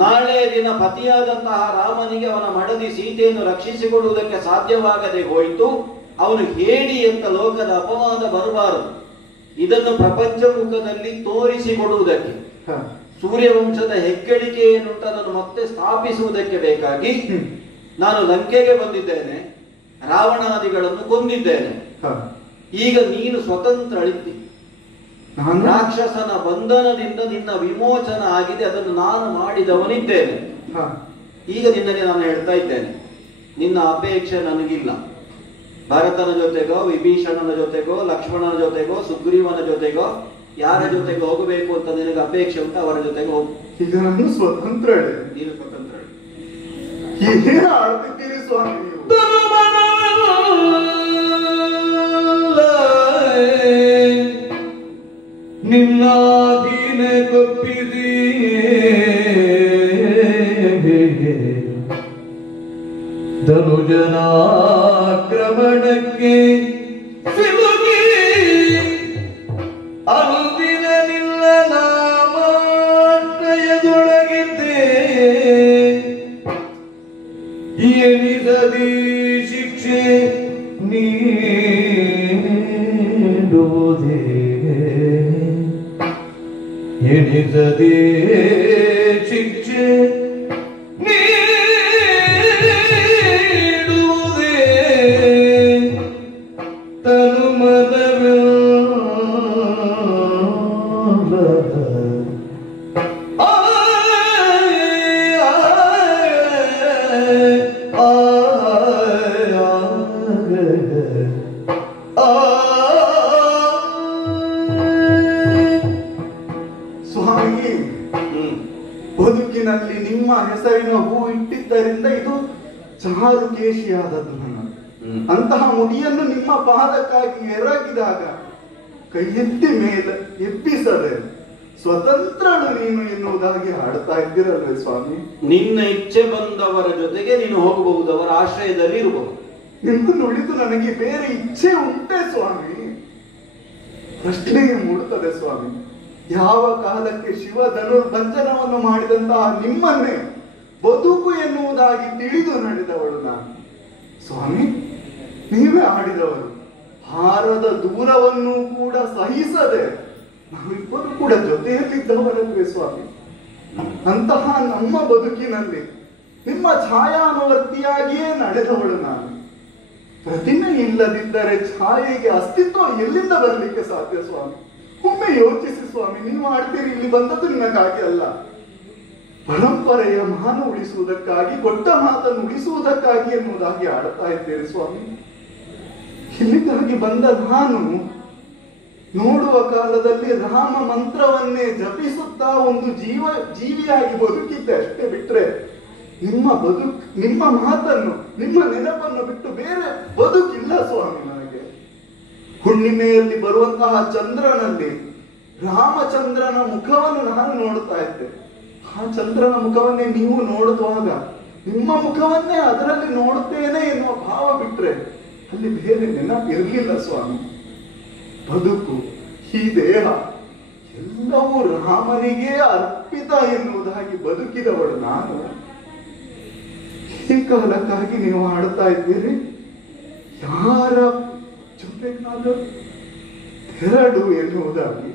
ನಾಳೆ ದಿನ ಪತಿಯಾದಂತಹ ರಾಮನಿಗೆ ಅವನ ಮಡದಿ ಸೀತೆಯನ್ನು ರಕ್ಷಿಸಿಕೊಡುವುದಕ್ಕೆ ಸಾಧ್ಯವಾಗದೆ ಹೋಯಿತು, ಅವನು ಹೇಳಿ ಅಂತ ಲೋಕದ ಅಪವಾದ ಬರಬಾರದು. ಇದನ್ನು ಪ್ರಪಂಚ ಮುಖದಲ್ಲಿ ತೋರಿಸಿಕೊಡುವುದಕ್ಕೆ, ಸೂರ್ಯವಂಶದ ಹೆಗ್ಗಳಿಕೆ ಏನುಂಟು ಅದನ್ನು ಮತ್ತೆ ಸ್ಥಾಪಿಸುವುದಕ್ಕೆ ಬೇಕಾಗಿ ನಾನು ಲಂಕೆಗೆ ಬಂದಿದ್ದೇನೆ, ರಾವಣಾದಿಗಳನ್ನು ಕೊಂದಿದ್ದೇನೆ. ಈಗ ನೀನು ಸ್ವತಂತ್ರ ಅಳಿದ್ದಿ. ರಾಕ್ಷಸನ ಬಂಧನದಿಂದ ನಿನ್ನ ವಿಮೋಚನ ಆಗಿದೆ, ಅದನ್ನು ನಾನು ಮಾಡಿದವನಿದ್ದೇನೆ. ಈಗ ನಿನ್ನಲ್ಲಿ ನಾನು ಹೇಳ್ತಾ ಇದ್ದೇನೆ, ನಿನ್ನ ಅಪೇಕ್ಷೆ ನನಗಿಲ್ಲ. ಭರತನ ಜೊತೆಗೋ, ವಿಭೀಷಣನ ಜೊತೆಗೋ, ಲಕ್ಷ್ಮಣನ ಜೊತೆಗೋ, ಸುಗ್ರೀವನ ಜೊತೆಗೋ, ಯಾರ ಜೊತೆಗೆ ಹೋಗಬೇಕು ಅಂತ ನಿನಗೆ ಅಪೇಕ್ಷೆ ಉಂಟು ಅವರ ಜೊತೆಗೆ ಹೋಗು. ಈಗ ನಾನು ಸ್ವತಂತ್ರ. ನೀನು ಸ್ವತಂತ್ರ. ಆಡ್ತಿದ್ದೀರಿ ಸ್ವಾಮಿ ನೀವು. ನಿನ್ನಾಧೀನ ಕೊಪ್ಪಿದಿ ಧನುಜನಾಕ್ರಮಣಕ್ಕೆ ಸಿಲುಕಿ ಅನುದಿನ ನಿಲ್ಲ ನಾಮಾಶ್ರಯದೊಳಗಿದ್ದೆ. ಎಣಿಸದಿ ಶಿಕ್ಷೆ ನೀಡುವುದೇ, ಎಣಿಸದೆ ಶಿಕ್ಷೆ ನೀಡುವುದೇ, ತನು ಮನವೆಲ್ಲ ಸ್ವಾಮಿ. ಬದುಕಿನಲ್ಲಿ ನಿಮ್ಮ ಹೆಸರಿನ ಹೂ ಇಟ್ಟಿದ್ದರಿಂದ ಇದು ಚಾರು ಕೇಶಿಯಾದದ್ದು ನನ್ನ. ಅಂತಹ ಮುಡಿಯನ್ನು ನಿಮ್ಮ ಪಾದಕ್ಕಾಗಿ ಎರಗಿದಾಗ ಕೈ ಎತ್ತಿ ಮೇಲೆ ಎಬ್ಬಿಸದೆ ಸ್ವತಂತ್ರಳು ನೀನು ಎನ್ನುವುದಾಗಿ ಹಾಡ್ತಾ ಇದ್ದೀರಲ್ವೇ ಸ್ವಾಮಿ. ನಿನ್ನ ಇಚ್ಛೆ ಬಂದವರ ಜೊತೆಗೆ ನೀನು ಹೋಗಬಹುದು, ಅವರ ಆಶ್ರಯದಲ್ಲಿ ಇರಬಹುದು. ನಿಮ್ಮನ್ನು ಉಳಿದು ನನಗೆ ಬೇರೆ ಇಚ್ಛೆ ಉಂಟೆ ಸ್ವಾಮಿ? ಪ್ರಶ್ನೆಗೆ ಮೂಡುತ್ತದೆ ಸ್ವಾಮಿ. ಯಾವ ಕಾಲಕ್ಕೆ ಶಿವ ಧನುರ್ಭಂಜನವನ್ನು ಮಾಡಿದಂತಹ ನಿಮ್ಮನ್ನೇ ಬದುಕು ಎನ್ನುವುದಾಗಿ ತಿಳಿದು ನಡೆದವಳು ನಾನು ಸ್ವಾಮಿ. ನೀವೇ ಆಡಿದವರು. ಹಾರದ ದೂರವನ್ನು ಕೂಡ ಸಹಿಸದೆ ನಾವಿಬ್ಬರು ಕೂಡ ಜೊತೆಯಲ್ಲಿದ್ದವರಲ್ವೇ ಸ್ವಾಮಿ. ಅಂತಹ ನಮ್ಮ ಬದುಕಿನಲ್ಲಿ ನಿಮ್ಮ ಛಾಯಾನುವರ್ತಿಯಾಗಿಯೇ ನಡೆದವಳು ನಾನು. ಪ್ರತಿಮೆ ಇಲ್ಲದಿದ್ದರೆ ಛಾಯೆಗೆ ಅಸ್ತಿತ್ವ ಎಲ್ಲಿಂದ ಬರಲಿಕ್ಕೆ ಸಾಧ್ಯ ಸ್ವಾಮಿ? ಒಮ್ಮೆ ಯೋಚಿಸಿ ಸ್ವಾಮಿ. ನೀವು ಆಡ್ತೀರಿ, ಇಲ್ಲಿ ಬಂದದ್ದು ನಿನಗಾಗಿ ಅಲ್ಲ, ಪರಂಪರೆಯ ಮಾನ ಉಳಿಸುವುದಕ್ಕಾಗಿ, ಕೊಟ್ಟ ಮಾತನ್ನು ಉಳಿಸುವುದಕ್ಕಾಗಿ ಎನ್ನುವುದಾಗಿ ಆಡ್ತಾ ಇದ್ದೀರಿ ಸ್ವಾಮಿ. ಇಲ್ಲಿಗಾಗಿ ಬಂದ ನಾನು ನೋಡುವ ಕಾಲದಲ್ಲಿ ರಾಮ ಮಂತ್ರವನ್ನೇ ಜಪಿಸುತ್ತಾ ಒಂದು ಜೀವಿಯಾಗಿ ಬದುಕಿದ್ದೆ ಅಷ್ಟೇ. ಬಿಟ್ರೆ ನಿಮ್ಮ ಮಾತನ್ನು, ನಿಮ್ಮ ನೆನಪನ್ನು ಬಿಟ್ಟು ಬೇರೆ ಬದುಕಿಲ್ಲ ಸ್ವಾಮಿ ನನಗೆ. ಹುಣ್ಣಿಮೆಯಲ್ಲಿ ಬರುವಂತಹ ಚಂದ್ರನಲ್ಲಿ ರಾಮಚಂದ್ರನ ಮುಖವನ್ನು ನಾನು ನೋಡ್ತಾ ಇದ್ದೆ. ಆ ಚಂದ್ರನ ಮುಖವನ್ನೇ ನೀವು ನೋಡುವಾಗ ನಿಮ್ಮ ಮುಖವನ್ನೇ ಅದರಲ್ಲಿ ನೋಡುತ್ತೇನೆ ಎನ್ನುವ ಭಾವ ಬಿಟ್ರೆ ಅಲ್ಲಿ ಬೇರೆ ನೆನಪಿರಲಿಲ್ಲ ಸ್ವಾಮಿ. ಬದುಕು, ಈ ದೇಹ ಎಲ್ಲವೂ ರಾಮನಿಗೆ ಅರ್ಪಿತ ಎನ್ನುವುದಾಗಿ ಬದುಕಿದವಳು ನಾನು. ಈ ಕಾಲಕ್ಕಾಗಿ ನೀವು ಆಡ್ತಾ ಇದ್ದೀರಿ. ಯಾರ ಜೊತೆಗಾದರೂ ಎರಡು ಎನ್ನುವುದಾಗಿ.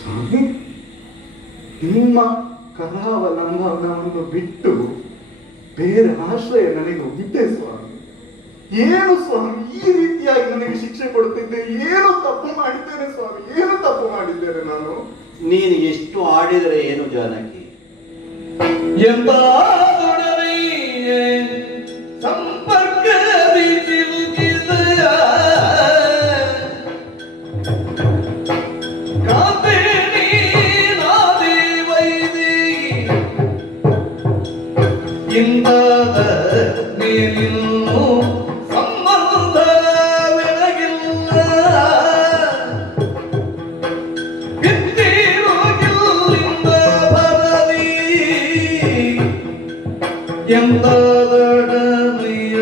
ಸ್ವಾಮಿ, ನಿಮ್ಮ ಕರಾವಲಂಬನವನ್ನು ಬಿಟ್ಟು ಬೇರೆ ಆಶ್ರಯ ನನಗೆ ಉಂಟೆ ಸ್ವಾಮಿ. ಏನು ಸ್ವಾಮಿ ಈ ರೀತಿಯಾಗಿ ನನಗೆ ಶಿಕ್ಷೆ ಕೊಡುತ್ತಿದ್ದೆ? ಏನು ತಪ್ಪು ಮಾಡಿದ್ದೇನೆ ಸ್ವಾಮಿ? ಏನು ತಪ್ಪು ಮಾಡಿದ್ದೇನೆ ನಾನು? ನೀನು ಎಷ್ಟು ಆಡಿದರೆ ಏನು ಜಾನಕಿ? ಎಂಬ ಸಂಪರ್ಕ ಇಂದಾದ ಮೇಲಿನ್ನು ಸಂಬಂಧ ಬೆಳಗಿಲ್ಲ, ಬಿತ್ತಿರೋಗಿಲ್ಲಿಂದ ಬರಲಿ ಎಂದಾದಡನೆಯ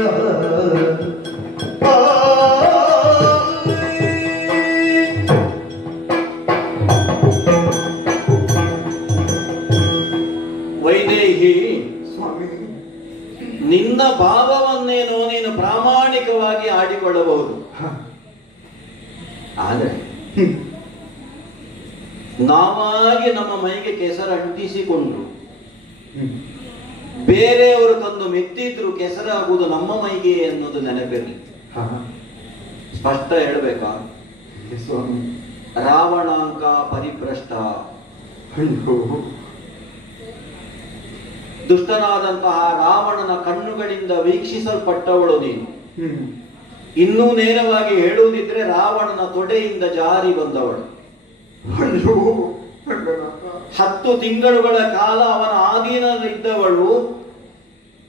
ವೈದೇಹಿ, ಸ್ವಾಮಿ, ನಿನ್ನ ಭಾವವನ್ನೇನೋ ನೀನು ಪ್ರಾಮಾಣಿಕವಾಗಿ ಆಡಿಕೊಳ್ಳಬಹುದು. ಆದರೆ ನಾವಾಗಿ ನಮ್ಮ ಮೈಗೆ ಕೆಸರು ಅಂಟಿಸಿಕೊಂಡು ಬೇರೆಯವರು ತಂದು ಮೆತ್ತಿದ್ರು ಕೆಸರಾಗುವುದು ನಮ್ಮ ಮೈಗೆ ಅನ್ನೋದು ನೆನಪಿರಲಿ. ಸ್ಪಷ್ಟ ಹೇಳ್ಬೇಕಾ ಸ್ವಾಮಿ? ರಾವಣಾಂಕ ಪರಿಭ್ರಷ್ಟ, ಅಯ್ಯೋ, ದುಷ್ಟನಾದಂತಹ ರಾವಣನ ಕಣ್ಣುಗಳಿಂದ ವೀಕ್ಷಿಸಲ್ಪಟ್ಟವಳು ನೀನು. ಇನ್ನೂ ನೇರವಾಗಿ ಹೇಳುವುದಿದ್ರೆ ರಾವಣನ ತೊಡೆಯಿಂದ ಜಾರಿ ಬಂದವಳು. ಅಯ್ಯೋ, 10 ತಿಂಗಳುಗಳ ಕಾಲ ಅವನ ಆಧೀನದಲ್ಲಿದ್ದವಳು.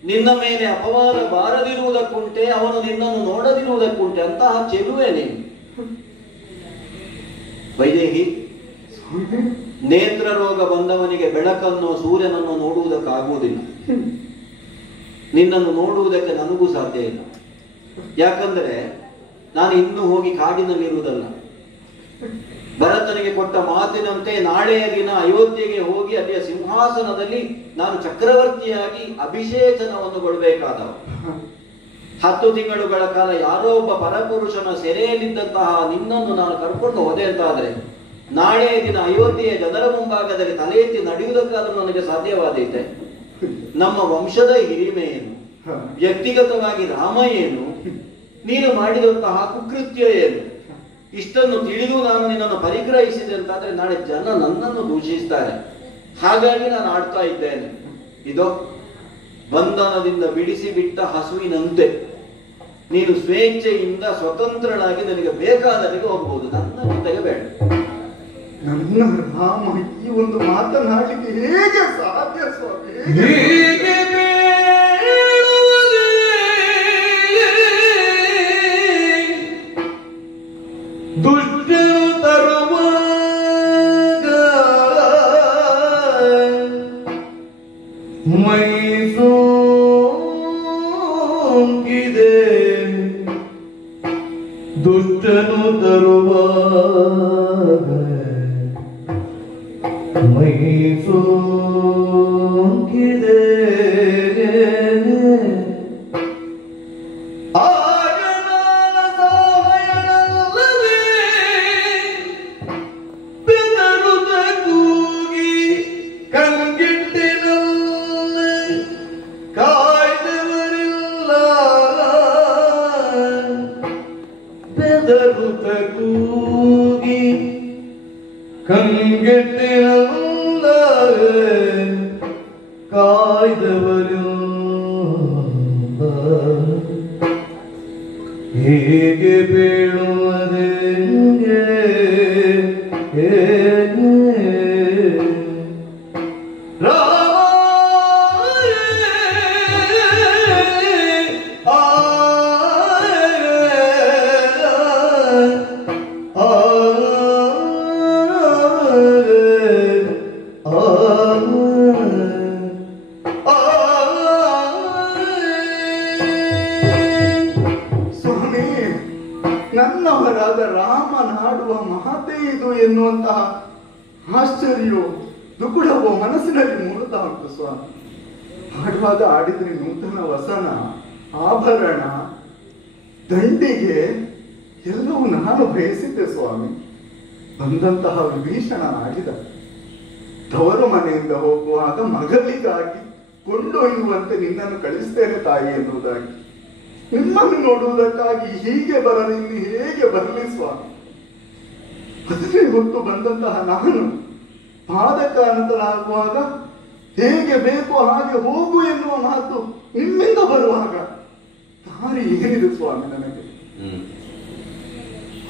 ನಿನ್ನ ಮೇಲೆ ಅಪವಾದ ಬಾರದಿರುವುದಕ್ಕುಂಟೆ, ಅವನು ನಿನ್ನನ್ನು ನೋಡದಿರುವುದಕ್ಕುಂಟೆ. ಅಂತಹ ಚೆಲುವೆ ನೀನು. ವೈದೇಹಿ, ನೇತ್ರ ರೋಗ ಬಂದವನಿಗೆ ಬೆಳಕನ್ನು ಸೂರ್ಯನನ್ನು ನೋಡುವುದಕ್ಕಾಗುವುದಿಲ್ಲ. ನಿನ್ನನ್ನು ನೋಡುವುದಕ್ಕೆ ನನಗೂ ಸಾಧ್ಯ ಇಲ್ಲ. ಯಾಕಂದ್ರೆ ನಾನು ಇನ್ನೂ ಹೋಗಿ ಕಾಡಿನಲ್ಲಿರುವುದಲ್ಲ. ಭರತನಿಗೆ ಕೊಟ್ಟ ಮಾತಿನಂತೆ ನಾಳೆಯ ದಿನ ಅಯೋಧ್ಯೆಗೆ ಹೋಗಿ ಅಲ್ಲಿಯ ಸಿಂಹಾಸನದಲ್ಲಿ ನಾನು ಚಕ್ರವರ್ತಿಯಾಗಿ ಅಭಿಷೇಚನವನ್ನು ಕೊಡಬೇಕಾದವ. 10 ತಿಂಗಳುಗಳ ಕಾಲ ಯಾರೋ ಒಬ್ಬ ಪರಪುರುಷನ ಸೆರೆಯಲ್ಲಿದ್ದಂತಹ ನಿನ್ನನ್ನು ನಾನು ಕರ್ಕೊಂಡು ಹೋದೆ ಅಂತಾದ್ರೆ ನಾಳೆಯ ದಿನ ಅಯೋಧ್ಯೆಯ ಜನರ ಮುಂಭಾಗದಲ್ಲಿ ತಲೆ ಎತ್ತಿ ನಡೆಯುವುದಕ್ಕಾದ್ರೂ ನನಗೆ ಸಾಧ್ಯವಾದೀತೆ. ನಮ್ಮ ವಂಶದ ಹಿರಿಮೆ ಏನು, ವ್ಯಕ್ತಿಗತವಾಗಿ ರಾಮ ಏನು, ನೀನು ಮಾಡಿದಂತಹ ಕುಕೃತ್ಯ ಏನು, ಇಷ್ಟನ್ನು ತಿಳಿದು ನಾನು ನಿನ್ನನ್ನು ಪರಿಗ್ರಹಿಸಿದೆ ಅಂತಾದ್ರೆ ನಾಳೆ ಜನ ನನ್ನನ್ನು ದೂಷಿಸ್ತಾರೆ. ಹಾಗಾಗಿ ನಾನು ಆಡ್ತಾ ಇದ್ದೇನೆ. ಇದೋ ಬಂಧನದಿಂದ ಬಿಡಿಸಿ ಬಿಟ್ಟ ಹಸುವಿನಂತೆ ನೀನು ಸ್ವೇಚ್ಛೆಯಿಂದ ಸ್ವತಂತ್ರನಾಗಿ ನನಗೆ ಬೇಕಾದಲ್ಲಿಗೆ ಹೋಗ್ಬಹುದು, ನನ್ನ ಜೊತೆಗೆ ಬೇಡ. ನನ್ನ ರಾಮ ಈ ಒಂದು ಮಾತನಾಡಲಿಕ್ಕೆ ಹೇಗೆ ಸಾಧ್ಯ ಸ್ವಾಮಿ? ಹೀಗೆ ದುಷ್ಟರು ತರುವಾಗ ಮೈಸೂಗಿದೆ, ದುಷ್ಟನು ತರುವಾಗ ಮೈಸೂಗಿದೆ. ಕಂಗೆಟ್ಟಿರಲ್ಲ ಕಾಯ್ದವರಿಂದ ಹೇಗೆ ಬೀಳುವುದೇ ಆ ಆಡುವ ಮಾತೇ ಇದು ಎನ್ನುವಂತಹ ಆಶ್ಚರ್ಯವೋ ದುಗುಡವೋ ಮನಸ್ಸಿನಲ್ಲಿ ಮೂಡುತ್ತಾ ಉಂಟು ಸ್ವಾಮಿ. ಆಡುವಾಗ ಆಡಿದ್ರೆ ನೂತನ ವಸನ, ಆಭರಣ, ದಂಡಿಗೆ ಎಲ್ಲವೂ ನಾನು ಬಯಸಿದ್ದೆ ಸ್ವಾಮಿ. ಬಂದಂತಹ ವಿಭೀಷಣ ಆಡಿದ. ತವರು ಮನೆಯಿಂದ ಹೋಗುವಾಗ ಮಗಳಿಗಾಗಿ ಕೊಂಡೊಯ್ಯುವಂತೆ ನಿನ್ನನ್ನು ಕಳಿಸ್ತೇನೆ ತಾಯಿ ಎನ್ನುವುದಾಗಿ, ನಿಮ್ಮನ್ನು ನೋಡುವುದಕ್ಕಾಗಿ ಹೀಗೆ ಬರಲಿ, ಇನ್ನು ಹೇಗೆ ಬರಲಿ ಸ್ವಾಮಿ. ಅದನ್ನೇ ಹೊತ್ತು ಬಂದಂತಹ ನಾನು ಪಾದಕಾನಂತರಾಗುವಾಗ ಹೇಗೆ ಬೇಕೋ ಹಾಗೆ ಹೋಗು ಎನ್ನುವ ಮಾತು ನಿಮ್ಮಿಂದ ಬರುವಾಗ ದಾರಿ ಏನಿದೆ ಸ್ವಾಮಿ ನನಗೆ?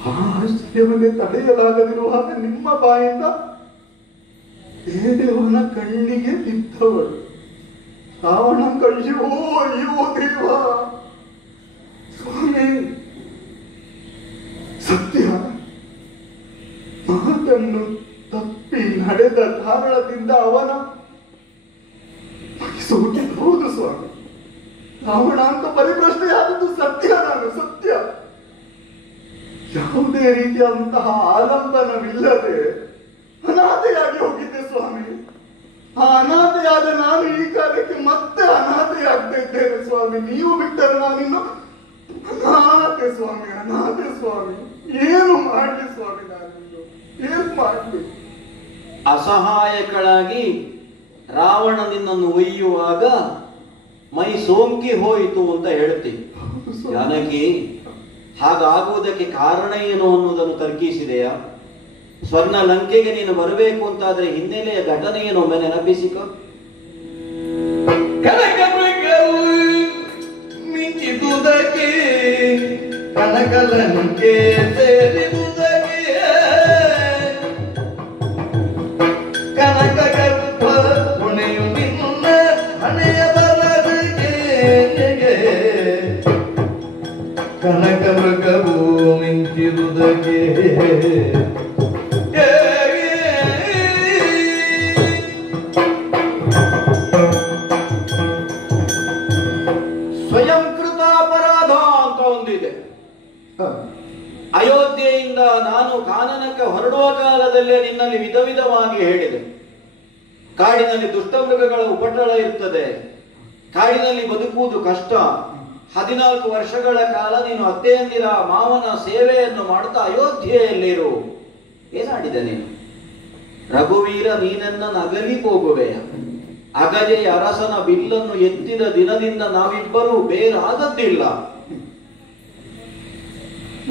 ಆ ಆಶ್ಚರ್ಯವನ್ನೇ ತಡೆಯಲಾಗದಿರುವಾಗ ನಿಮ್ಮ ಬಾಯಿಂದ ದೇವನ ಕಣ್ಣಿಗೆ ಬಿದ್ದವಳು ರಾವಣ ಕಳ್ಳಿಯೋ ಅಯ್ಯೋ ದೇವ ಸ್ವಾಮಿ. ಸತ್ಯ ಮಾತನ್ನು ತಪ್ಪಿ ನಡೆದ ಕಾರಣದಿಂದ ಅವನ ಸೋಟಿರಬಹುದು ಸ್ವಾಮಿ. ರಾವಣ ಅಂತ ಪರಿಪ್ರಶ್ನೆಯಾದದ್ದು ಸತ್ಯ. ನಾನು ಸತ್ಯ ಯಾವುದೇ ರೀತಿಯಾದಂತಹ ಆಲಂಬನವಿಲ್ಲದೆ ಅನಾಥೆಯಾಗಿ ಹೋಗಿದ್ದೆ ಸ್ವಾಮಿ. ಆ ಅನಾಥೆಯಾದ ನಾನು ಈ ಕಾಲಕ್ಕೆ ಮತ್ತೆ ಅನಾಥೆಯಾಗ್ತಾ ಇದ್ದೇನೆ ಸ್ವಾಮಿ. ನೀವು ಬಿಟ್ಟರೆ ನಾನಿನ್ನು ಅನಾಥೆ ಸ್ವಾಮಿ, ಅನಾಥೆ ಸ್ವಾಮಿ. ಏನು ಮಾಡಲಿ ಸ್ವಾಮಿ, ನಾನಿನ್ನು ಏನು ಮಾಡಲಿ? ಅಸಹಾಯಕಳಾಗಿ ರಾವಣ ನಿನ್ನನ್ನು ಒಯ್ಯುವಾಗ ಮೈ ಸೋಂಕಿ ಹೋಯಿತು ಅಂತ ಹೇಳ್ತೀವಿ. ಜಾನಕಿ, ಹಾಗಾಗುವುದಕ್ಕೆ ಕಾರಣ ಏನು ಅನ್ನೋದನ್ನು ತರ್ಕಿಸಿದೆಯಾ? ಸ್ವರ್ಣ ಲಂಕೆಗೆ ನೀನು ಬರಬೇಕು ಅಂತಾದ್ರೆ ಹಿನ್ನೆಲೆಯ ಘಟನೆಯನ್ನು ಒಮ್ಮೆ ನೆನಪಿಸಿಕೊ. ಮಿಂಚಿದುದಕ್ಕೆ ಕನಕಲಂಕೆ ಸೇರಿದುದಕ್ಕೆ ಕನಕ ಗರ್ಭ ಹೊಣೆಯು ನಿನ್ನ ಹಣೆಯ ಬರದಿಗೆ ಕನಕ ಮೃಗವು ಮಿಂಚಿದುದಕ್ಕೆ ಸ್ವಯಂಕೃತ ಅಪರಾಧ ಅಂತ ಒಂದಿದೆ. ಅಯೋಧ್ಯೆಯಿಂದ ನಾನು ಕಾನನಕ್ಕೆ ಹೊರಡುವ ಕಾಲದಲ್ಲೇ ನಿನ್ನಲ್ಲಿ ವಿಧ ವಿಧವಾಗಿ ಹೇಳಿದೆ. ಕಾಡಿನಲ್ಲಿ ದುಷ್ಟ ಮೃಗಗಳ ಉಪಟಳ ಇರ್ತದೆ, ಕಾಡಿನಲ್ಲಿ ಬದುಕುವುದು ಕಷ್ಟ. 14 ವರ್ಷಗಳ ಕಾಲ ನೀನು ಅತ್ತೆಯಂದಿರ ಮಾವನ ಸೇವೆಯನ್ನು ಮಾಡುತ್ತಾ ಅಯೋಧ್ಯೆಯಲ್ಲಿರು. ಏನಾಡಿದೆ ನೀನು? ರಘುವೀರ, ನೀನನ್ನ ನಗಲಿ ಹೋಗುವೆಯ. ಅಗಜೆಯ ಅರಸನ ಬಿಲ್ಲನ್ನು ಎತ್ತಿದ ದಿನದಿಂದ ನಾವಿಬ್ಬರೂ ಬೇರಾದದ್ದಿಲ್ಲ.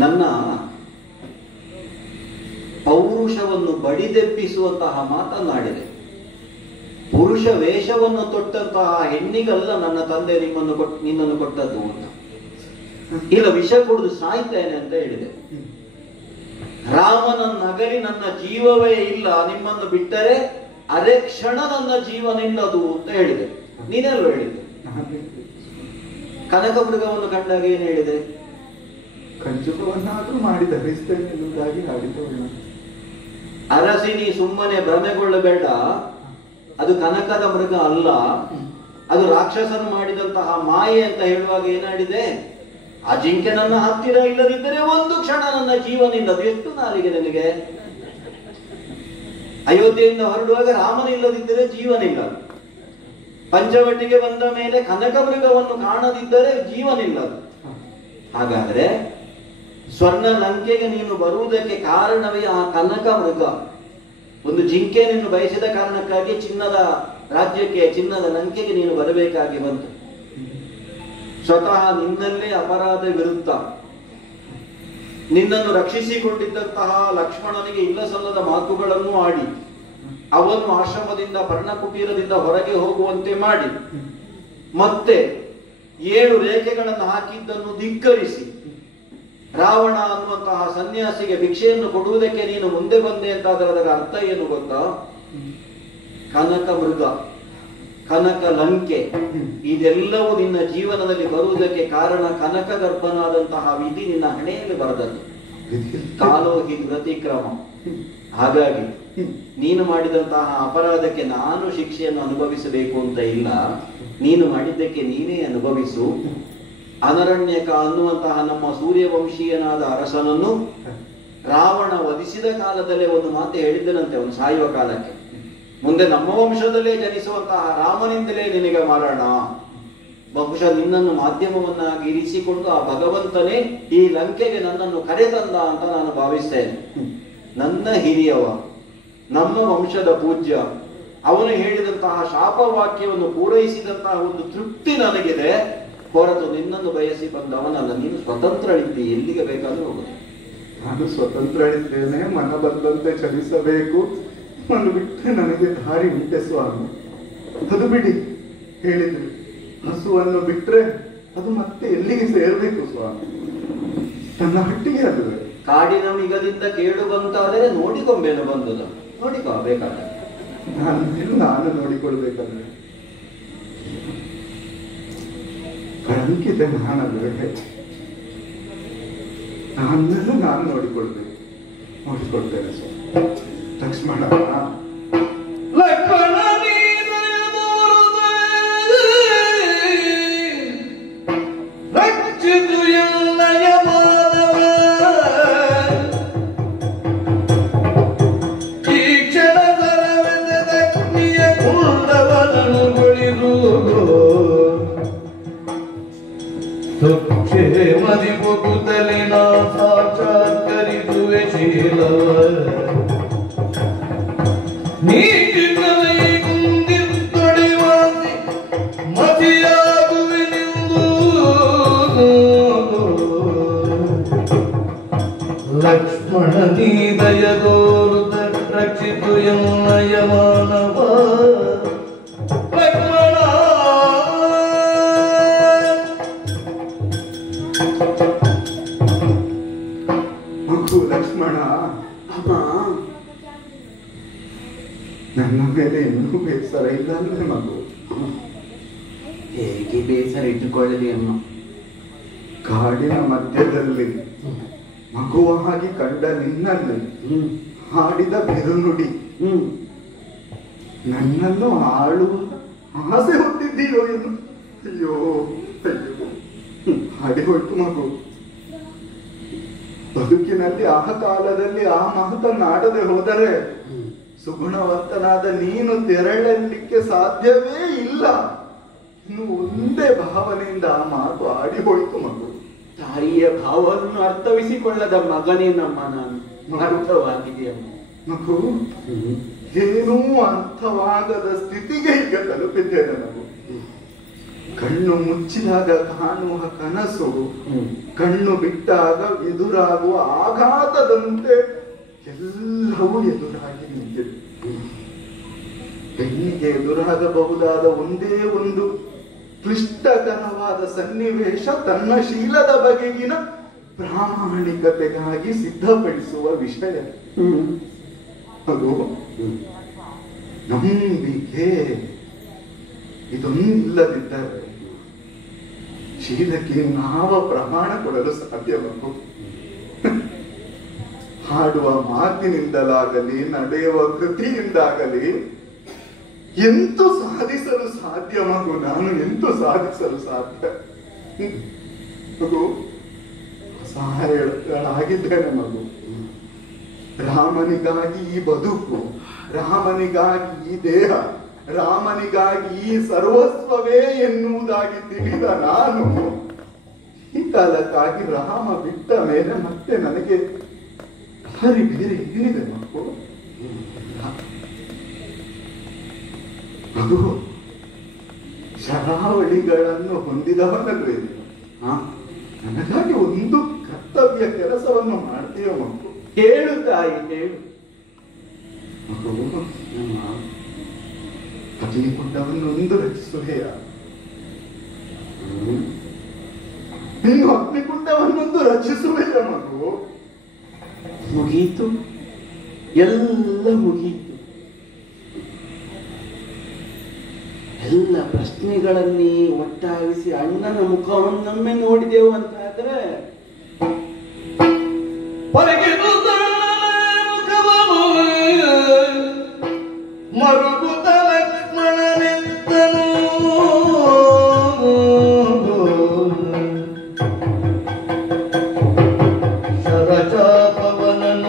ನನ್ನ ಪೌರುಷವನ್ನು ಬಡಿದೆಬ್ಬಿಸುವಂತಹ ಮಾತನ್ನಾಡಿದೆ. ಪುರುಷ ವೇಷವನ್ನು ತೊಟ್ಟಂತಹ ಹೆಣ್ಣಿಗಲ್ಲ ನನ್ನ ತಂದೆ ನಿನ್ನನ್ನು ಕೊಟ್ಟದ್ದು ಅಂತ. ಇಲ್ಲ, ವಿಷ ಕುಡಿದು ಸಾಯ್ತೇನೆ ಅಂತ ಹೇಳಿದೆ. ರಾಮನನ್ನಗಲಿ ನನ್ನ ಜೀವವೇ ಇಲ್ಲ, ನಿಮ್ಮನ್ನು ಬಿಟ್ಟರೆ ಅದೇ ಕ್ಷಣ ನನ್ನ ಜೀವ ನಿಲ್ಲದು ಅಂತ ಹೇಳಿದೆ. ನೀನೆಲ್ಲೋ ಹೇಳಿದೆ. ಕನಕ ಮೃಗವನ್ನು ಕಂಡಾಗ ಏನ್ ಹೇಳಿದೆ? ಕಂಚುಕವನ್ನಾದ್ರೂ ಮಾಡಿ ಧರಿಸ್ತೇನೆ ಎನ್ನುವುದಾಗಿ ಆಡಿದವಳು. ಅರಸಿ, ನೀ ಸುಮ್ಮನೆ ಭ್ರಮೆಗೊಳ್ಳಬೇಡ. ಅದು ಕನಕದ ಮೃಗ ಅಲ್ಲ, ಅದು ರಾಕ್ಷಸನು ಮಾಡಿದಂತಹ ಮಾಯೆ ಅಂತ ಹೇಳುವಾಗ ಏನಾಡಿದೆ? ಆ ಜಿಂಕೆ ನನ್ನ ಹತ್ತಿರ ಇಲ್ಲದಿದ್ದರೆ ಒಂದು ಕ್ಷಣ ನನ್ನ ಜೀವ ನಿಲ್ಲದು. ಎಷ್ಟು ನಾಲಿಗೆ ನಿನಗೆ? ಅಯೋಧ್ಯೆಯಿಂದ ಹೊರಡುವಾಗ ರಾಮನಿಲ್ಲದಿದ್ದರೆ ಜೀವನಿಲ್ಲ. ಪಂಚವಟಿಗೆ ಬಂದ ಮೇಲೆ ಕನಕ ಮೃಗವನ್ನು ಕಾಣದಿದ್ದರೆ ಜೀವನಿಲ್ಲದು. ಹಾಗಾದ್ರೆ ಸ್ವರ್ಣ ಲಂಕೆಗೆ ನೀನು ಬರುವುದಕ್ಕೆ ಕಾರಣವೇ ಆ ಕನಕ ಮೃಗ. ಒಂದು ಜಿಂಕೆ ನೀನು ಬಯಸಿದ ಕಾರಣಕ್ಕಾಗಿ ಚಿನ್ನದ ರಾಜ್ಯಕ್ಕೆ, ಚಿನ್ನದ ಲಂಕೆಗೆ ನೀನು ಬರಬೇಕಾಗಿ ಬಂತು. ಸ್ವತಃ ನಿನ್ನಲ್ಲೇ ಅಪರಾಧ ವಿರುದ್ಧ ನಿನ್ನನ್ನು ರಕ್ಷಿಸಿಕೊಂಡಿದ್ದಂತಹ ಲಕ್ಷ್ಮಣನಿಗೆ ಇಲ್ಲ ಸಲ್ಲದ ಮಾತುಗಳನ್ನು ಆಡಿ ಅವನು ಆಶ್ರಮದಿಂದ ಪರ್ಣಕುಟೀರದಿಂದ ಹೊರಗೆ ಹೋಗುವಂತೆ ಮಾಡಿ ಮತ್ತೆ 7 ರೇಖೆಗಳನ್ನು ಹಾಕಿದ್ದನ್ನು ಧಿಕ್ಕರಿಸಿ ರಾವಣ ಅನ್ನುವಂತಹ ಸನ್ಯಾಸಿಗೆ ಭಿಕ್ಷೆಯನ್ನು ಕೊಡುವುದಕ್ಕೆ ನೀನು ಮುಂದೆ ಬಂದೆ ಅಂತಾದರೆ ಅದರ ಅರ್ಥ ಏನು ಗೊತ್ತಾ? ಕನಕ ಮೃಗ, ಕನಕ ಲಂಕೆ, ಇದೆಲ್ಲವೂ ನಿನ್ನ ಜೀವನದಲ್ಲಿ ಬರುವುದಕ್ಕೆ ಕಾರಣ ಕನಕ ಗರ್ಭನಾದಂತಹ ವಿಧಿ ನಿನ್ನ ಹಣೆಯಲ್ಲಿ ಬರದದ್ದು. ಕಾಲೋಹಿ ವ್ರತಿಕ್ರಮ. ಹಾಗಾಗಿ ನೀನು ಮಾಡಿದಂತಹ ಅಪರಾಧಕ್ಕೆ ನಾನು ಶಿಕ್ಷೆಯನ್ನು ಅನುಭವಿಸಬೇಕು ಅಂತ ಇಲ್ಲ, ನೀನು ಮಾಡಿದ್ದಕ್ಕೆ ನೀನೇ ಅನುಭವಿಸು. ಅನರಣ್ಯಕ ಅನ್ನುವಂತಹ ನಮ್ಮ ಸೂರ್ಯವಂಶೀಯನಾದ ಅರಸನನ್ನು ರಾವಣ ವಧಿಸಿದ ಕಾಲದಲ್ಲೇ ಒಂದು ಮಾತು ಹೇಳಿದ್ದನಂತೆ, ಅವನು ಸಾಯುವ ಕಾಲಕ್ಕೆ, ಮುಂದೆ ನಮ್ಮ ವಂಶದಲ್ಲೇ ಜನಿಸುವಂತಹ ರಾಮನಿಂದಲೇ ನಿನಗೆ ಮರಣ. ಬಹುಶಃ ನಿನ್ನನ್ನು ಮಾಧ್ಯಮವನ್ನಾಗಿ ಇರಿಸಿಕೊಂಡು ಆ ಭಗವಂತನೇ ಈ ಲಂಕೆಗೆ ನನ್ನನ್ನು ಕರೆತಂದ ಅಂತ ನಾನು ಭಾವಿಸ್ತೇನೆ. ನನ್ನ ಹಿರಿಯವ, ನಮ್ಮ ವಂಶದ ಪೂಜ್ಯ, ಅವನು ಹೇಳಿದಂತಹ ಶಾಪವಾಕ್ಯವನ್ನು ಪೂರೈಸಿದಂತಹ ಒಂದು ತೃಪ್ತಿ ನನಗಿದೆ ಹೊರತು ನಿನ್ನನ್ನು ಬಯಸಿ ಬಂದವನಲ್ಲ. ನೀನು ಸ್ವತಂತ್ರ ಇದ್ದಿ, ಎಲ್ಲಿಗೆ ಬೇಕಾದ್ರೂ ಹೋಗುದು. ನಾನು ಸ್ವತಂತ್ರ ಇದ್ದೇನೆ, ಮನ ಬಂದಂತೆ ಚಲಿಸಬೇಕು, ಮನ ಬಿಟ್ಟರೆ ನನಗೆ ದಾರಿ ಉಂಟೆ ಸ್ವಾಮಿ. ಅದು ಬಿಡಿ, ಹೇಳಿದ್ರು ಹಸುವನ್ನು ಬಿಟ್ರೆ ಅದು ಮತ್ತೆ ಎಲ್ಲಿಗೆ ಸೇರ್ಬೇಕು ಸ್ವಾಮಿ? ನನ್ನ ಹಟ್ಟಿಗೆ ಅದುವೆ. ಕಾಡಿನ ಮಿಗದಿಂದ ಕೇಳು ಬಂತಾದರೆ ನೋಡಿಕೊಂಬೇನು ಬಂದುದ, ನೋಡಿಕೋ ಬೇಕಾದ್ರೆ. ನಾನು ನೋಡಿಕೊಳ್ಬೇಕಂದ್ರೆ ಕಳಂಕಿದೆ ನಾನಲ್ವೇ? ನನ್ನನ್ನು ನಾನು ನೋಡಿಕೊಳ್ಬೇಕು, ನೋಡಿಕೊಳ್ತೇನೆ ಸ್ವಾಮಿ. ಲಕ್ಷ್ಮಣ ಕ್ಷೇಮದಿ ಬೊಗುತ್ತಲೇ ನಾ ಸಾಕ್ಷಾತ್ಕರಿಸುವೆ ಶೀಲವ ನೀತಿನಲೈ ಕುಂದಿತ್ತೊಡೆವಾಸಿ ಮತಿಯಾಗುವೆನೆಂದು ಲಕ್ಷ್ಮಣ ನೀ ದಯದೋರುತ ರಕ್ಷಿತು ಎನ್ನಯ ಮಾನವ ಲಕ್ಷ್ಮಣ. ಮಗು ಲಕ್ಷ್ಮಣ, ಅಮ್ಮ, ನನ್ನ ಮೇಲೆ ಇನ್ನೂ ಬೇಸರ ಇಲ್ಲ ಅಂದ್ರೆ ಮಗು? ಹೇಗೆ ಬೇಸರ ಇಟ್ಟುಕೊಳ್ಳಲಿ ಅಮ್ಮ? ಕಾಡಿನ ಮಧ್ಯದಲ್ಲಿ ಮಗುವಾಗಿ ಕಂಡ ನಿನ್ನಲ್ಲಿ ಹಾಡಿದ ಬೆರುನುಡಿ ನನ್ನನ್ನು ಆಳುವ ಆಸೆ ಹೊತ್ತಿದ್ದೀಯೋ ಏನು? ಅಯ್ಯೋ ಅಯ್ಯೋ, ಹಾಡಿ ಹೋಯ್ತು ಮಗು. ಬದುಕಿನಲ್ಲಿ ಆ ಕಾಲದಲ್ಲಿ ಆ ಮಾತನ್ನಾಡದೆ ಹೋದರೆ ಸುಗುಣವಂತನಾದ ನೀನು ತೆರಳಲಿಕ್ಕೆ ಸಾಧ್ಯವೇ ಇಲ್ಲ. ಇನ್ನು ಒಂದೇ ಭಾವನೆಯಿಂದ ಆ ಮಾತು ಆಡಿ ಹೋಯ್ತು ಮಗು. ತಾಯಿಯ ಭಾವವನ್ನು ಅರ್ಥವಿಸಿಕೊಳ್ಳದ ಮಗನೇ ನಮ್ಮ ನಾನು. ಅರ್ಥವಾಗಿದೆಯಮ್ಮ ಮಗು, ಏನೂ ಅರ್ಥವಾಗದ ಸ್ಥಿತಿಗೆ ಈಗ ತಲುಪಿದ್ದೇನೆ ಮಗು. ಕಣ್ಣು ಮುಚ್ಚಿದಾಗ ಕಾಣುವ ಕನಸು, ಕಣ್ಣು ಬಿಟ್ಟಾಗ ಎದುರಾಗುವ ಆಘಾತದಂತೆ ಎಲ್ಲವೂ ಎದುರಾಗಿ ನಿಂತಿದೆ. ಹೆಣ್ಣಿಗೆ ಎದುರಾಗಬಹುದಾದ ಒಂದೇ ಒಂದು ಕ್ಲಿಷ್ಟಕರವಾದ ಸನ್ನಿವೇಶ ತನ್ನ ಶೀಲದ ಬಗೆಗಿನ ಪ್ರಾಮಾಣಿಕತೆಗಾಗಿ ಸಿದ್ಧಪಡಿಸುವ ವಿಷಯ. ಅದು ನಂಬಿಕೆ. ಇದೊಂದಿಲ್ಲದಿದ್ದರೆ ಶೀಲಕ್ಕೆ ನಾವ ಪ್ರಮಾಣ ಕೊಡಲು ಸಾಧ್ಯವಾಗು. ಹಾಡುವ ಮಾತಿನಿಂದಲಾಗಲಿ ನಡೆಯುವ ಕೃತಿಯಿಂದಾಗಲಿ ಎಂತೂ ಸಾಧಿಸಲು ಸಾಧ್ಯ ಮಗು. ನಾನು ಎಂತೂ ಸಾಧಿಸಲು ಸಾಧ್ಯ ಮಗು? ಅಸಹಾಯಳಾಗಿದ್ದೇನೆ ಮಗು. ರಾಮನಿಗಾಗಿ ಈ ಬದುಕು, ರಾಮನಿಗಾಗಿ ಈ ದೇಹ, ರಾಮನಿಗಾಗಿ ಈ ಸರ್ವಸ್ವವೇ ಎನ್ನುವುದಾಗಿ ತಿಳಿದ ನಾನು ಈ ಕಾಲಕ್ಕಾಗಿ ರಾಮ ಬಿಟ್ಟ ಮೇಲೆ ಮತ್ತೆ ನನಗೆ ಭಾರಿ ಬೇರೆ ಏನಿದೆ ಮಗು? ಅದು ಶರಾವಳಿಗಳನ್ನು ಹೊಂದಿದವನಲ್ವೇ? ನನಗಾಗಿ ಒಂದು ಕರ್ತವ್ಯ ಕೆಲಸವನ್ನು ಮಾಡ್ತೀಯ ಮಗು. ಹೇಳು ತಾಯಿ, ಹೇಳು. ಮಗು, ಅಗ್ನಿಕುಂಡವನ್ನೊಂದು ರಚಿಸುವೆಯ? ನೀನು ಅಗ್ನಿಕುಂಡವನ್ನೊಂದು ರಚಿಸುವೆಯ ಮಗು? ಮುಗೀತು, ಎಲ್ಲ ಮುಗೀತು. ಎಲ್ಲ ಪ್ರಶ್ನೆಗಳನ್ನೇ ಒಟ್ಟಾಗಿಸಿ ಅಣ್ಣನ ಮುಖವನ್ನೊಮ್ಮೆ ನೋಡಿದೆವು ಅಂತಾದ್ರೆ ಮರುಗುತ ಲಕ್ಷ್ಮಣನೆತ್ತನು ಶರಚಾಪವನನು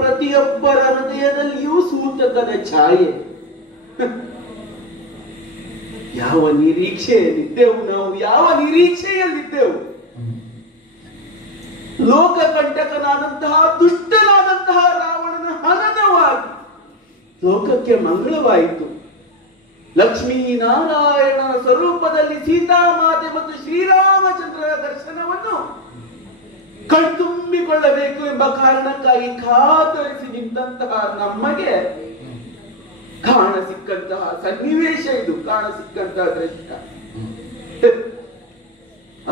ಪ್ರತಿಯೊಬ್ಬರ ಹೃದಯದಲ್ಲಿಯೂ ಸೂತಕದ ಛಾಯೆ. ಯಾವ ನಿರೀಕ್ಷೆಯಲ್ಲಿದ್ದೆವು ನಾವು, ಯಾವ ನಿರೀಕ್ಷೆಯಲ್ಲಿದ್ದೆವು? ಲೋಕಕಂಟಕನಾದಂತಹ ದುಷ್ಟನಾದಂತಹ ರಾವಣನ ಹನನವಾಗಿ ಲೋಕಕ್ಕೆ ಮಂಗಳವಾಯಿತು. ಲಕ್ಷ್ಮೀನಾರಾಯಣ ಸ್ವರೂಪದಲ್ಲಿ ಸೀತಾಮಾತೆ ಮತ್ತು ಶ್ರೀರಾಮಚಂದ್ರರ ದರ್ಶನವನ್ನು ಕಣ್ತುಂಬಿಕೊಳ್ಳಬೇಕು ಎಂಬ ಕಾರಣಕ್ಕಾಗಿ ಕಾತರಿಸಿ ನಿಂತಹ ನಮಗೆ ಕಾಣಸಿಕ್ಕಂತಹ ಸನ್ನಿವೇಶ ಇದು, ಕಾಣಸಿಕ್ಕಂತಹ ದೃಶ್ಯ.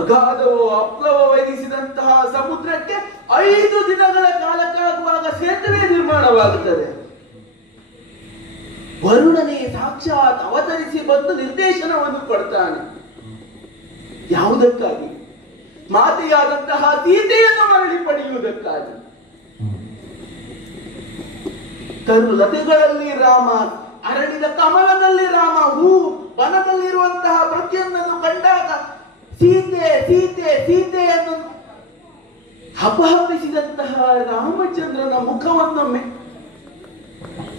ಅಗಾಧವೋ ಅಪ್ಲವೋ ವಹಿಸಿದಂತಹ ಸಮುದ್ರಕ್ಕೆ 5 ದಿನಗಳ ಕಾಲಕ್ಕಾಗುವಾಗ ಸೇತುವೆ ನಿರ್ಮಾಣವಾಗುತ್ತದೆ. ವರುಣನೇ ಸಾಕ್ಷಾತ್ ಅವತರಿಸಿ ಬಂದು ನಿರ್ದೇಶನವನ್ನು ಕೊಡ್ತಾನೆ. ಯಾವುದಕ್ಕಾಗಿ? ಮಾತೆಯಾದಂತಹ ಸೀತೆಯನ್ನು ಮರಳಿ ಪಡೆಯುವುದಕ್ಕಾಗಿ. ತರು ಲತೆಗಳಲ್ಲಿ ರಾಮ, ಅರಳಿದ ಕಮಲದಲ್ಲಿ ರಾಮ, ಹೂ ವನದಲ್ಲಿರುವಂತಹ ಪ್ರತಿಯೊಂದನ್ನು ಕಂಡಾಗ ಸೀತೆ ಸೀತೆ ಸೀತೆಯನ್ನು ಹಪಹಪಿಸಿದಂತಹ ರಾಮಚಂದ್ರನ ಮುಖವನ್ನೊಮ್ಮೆ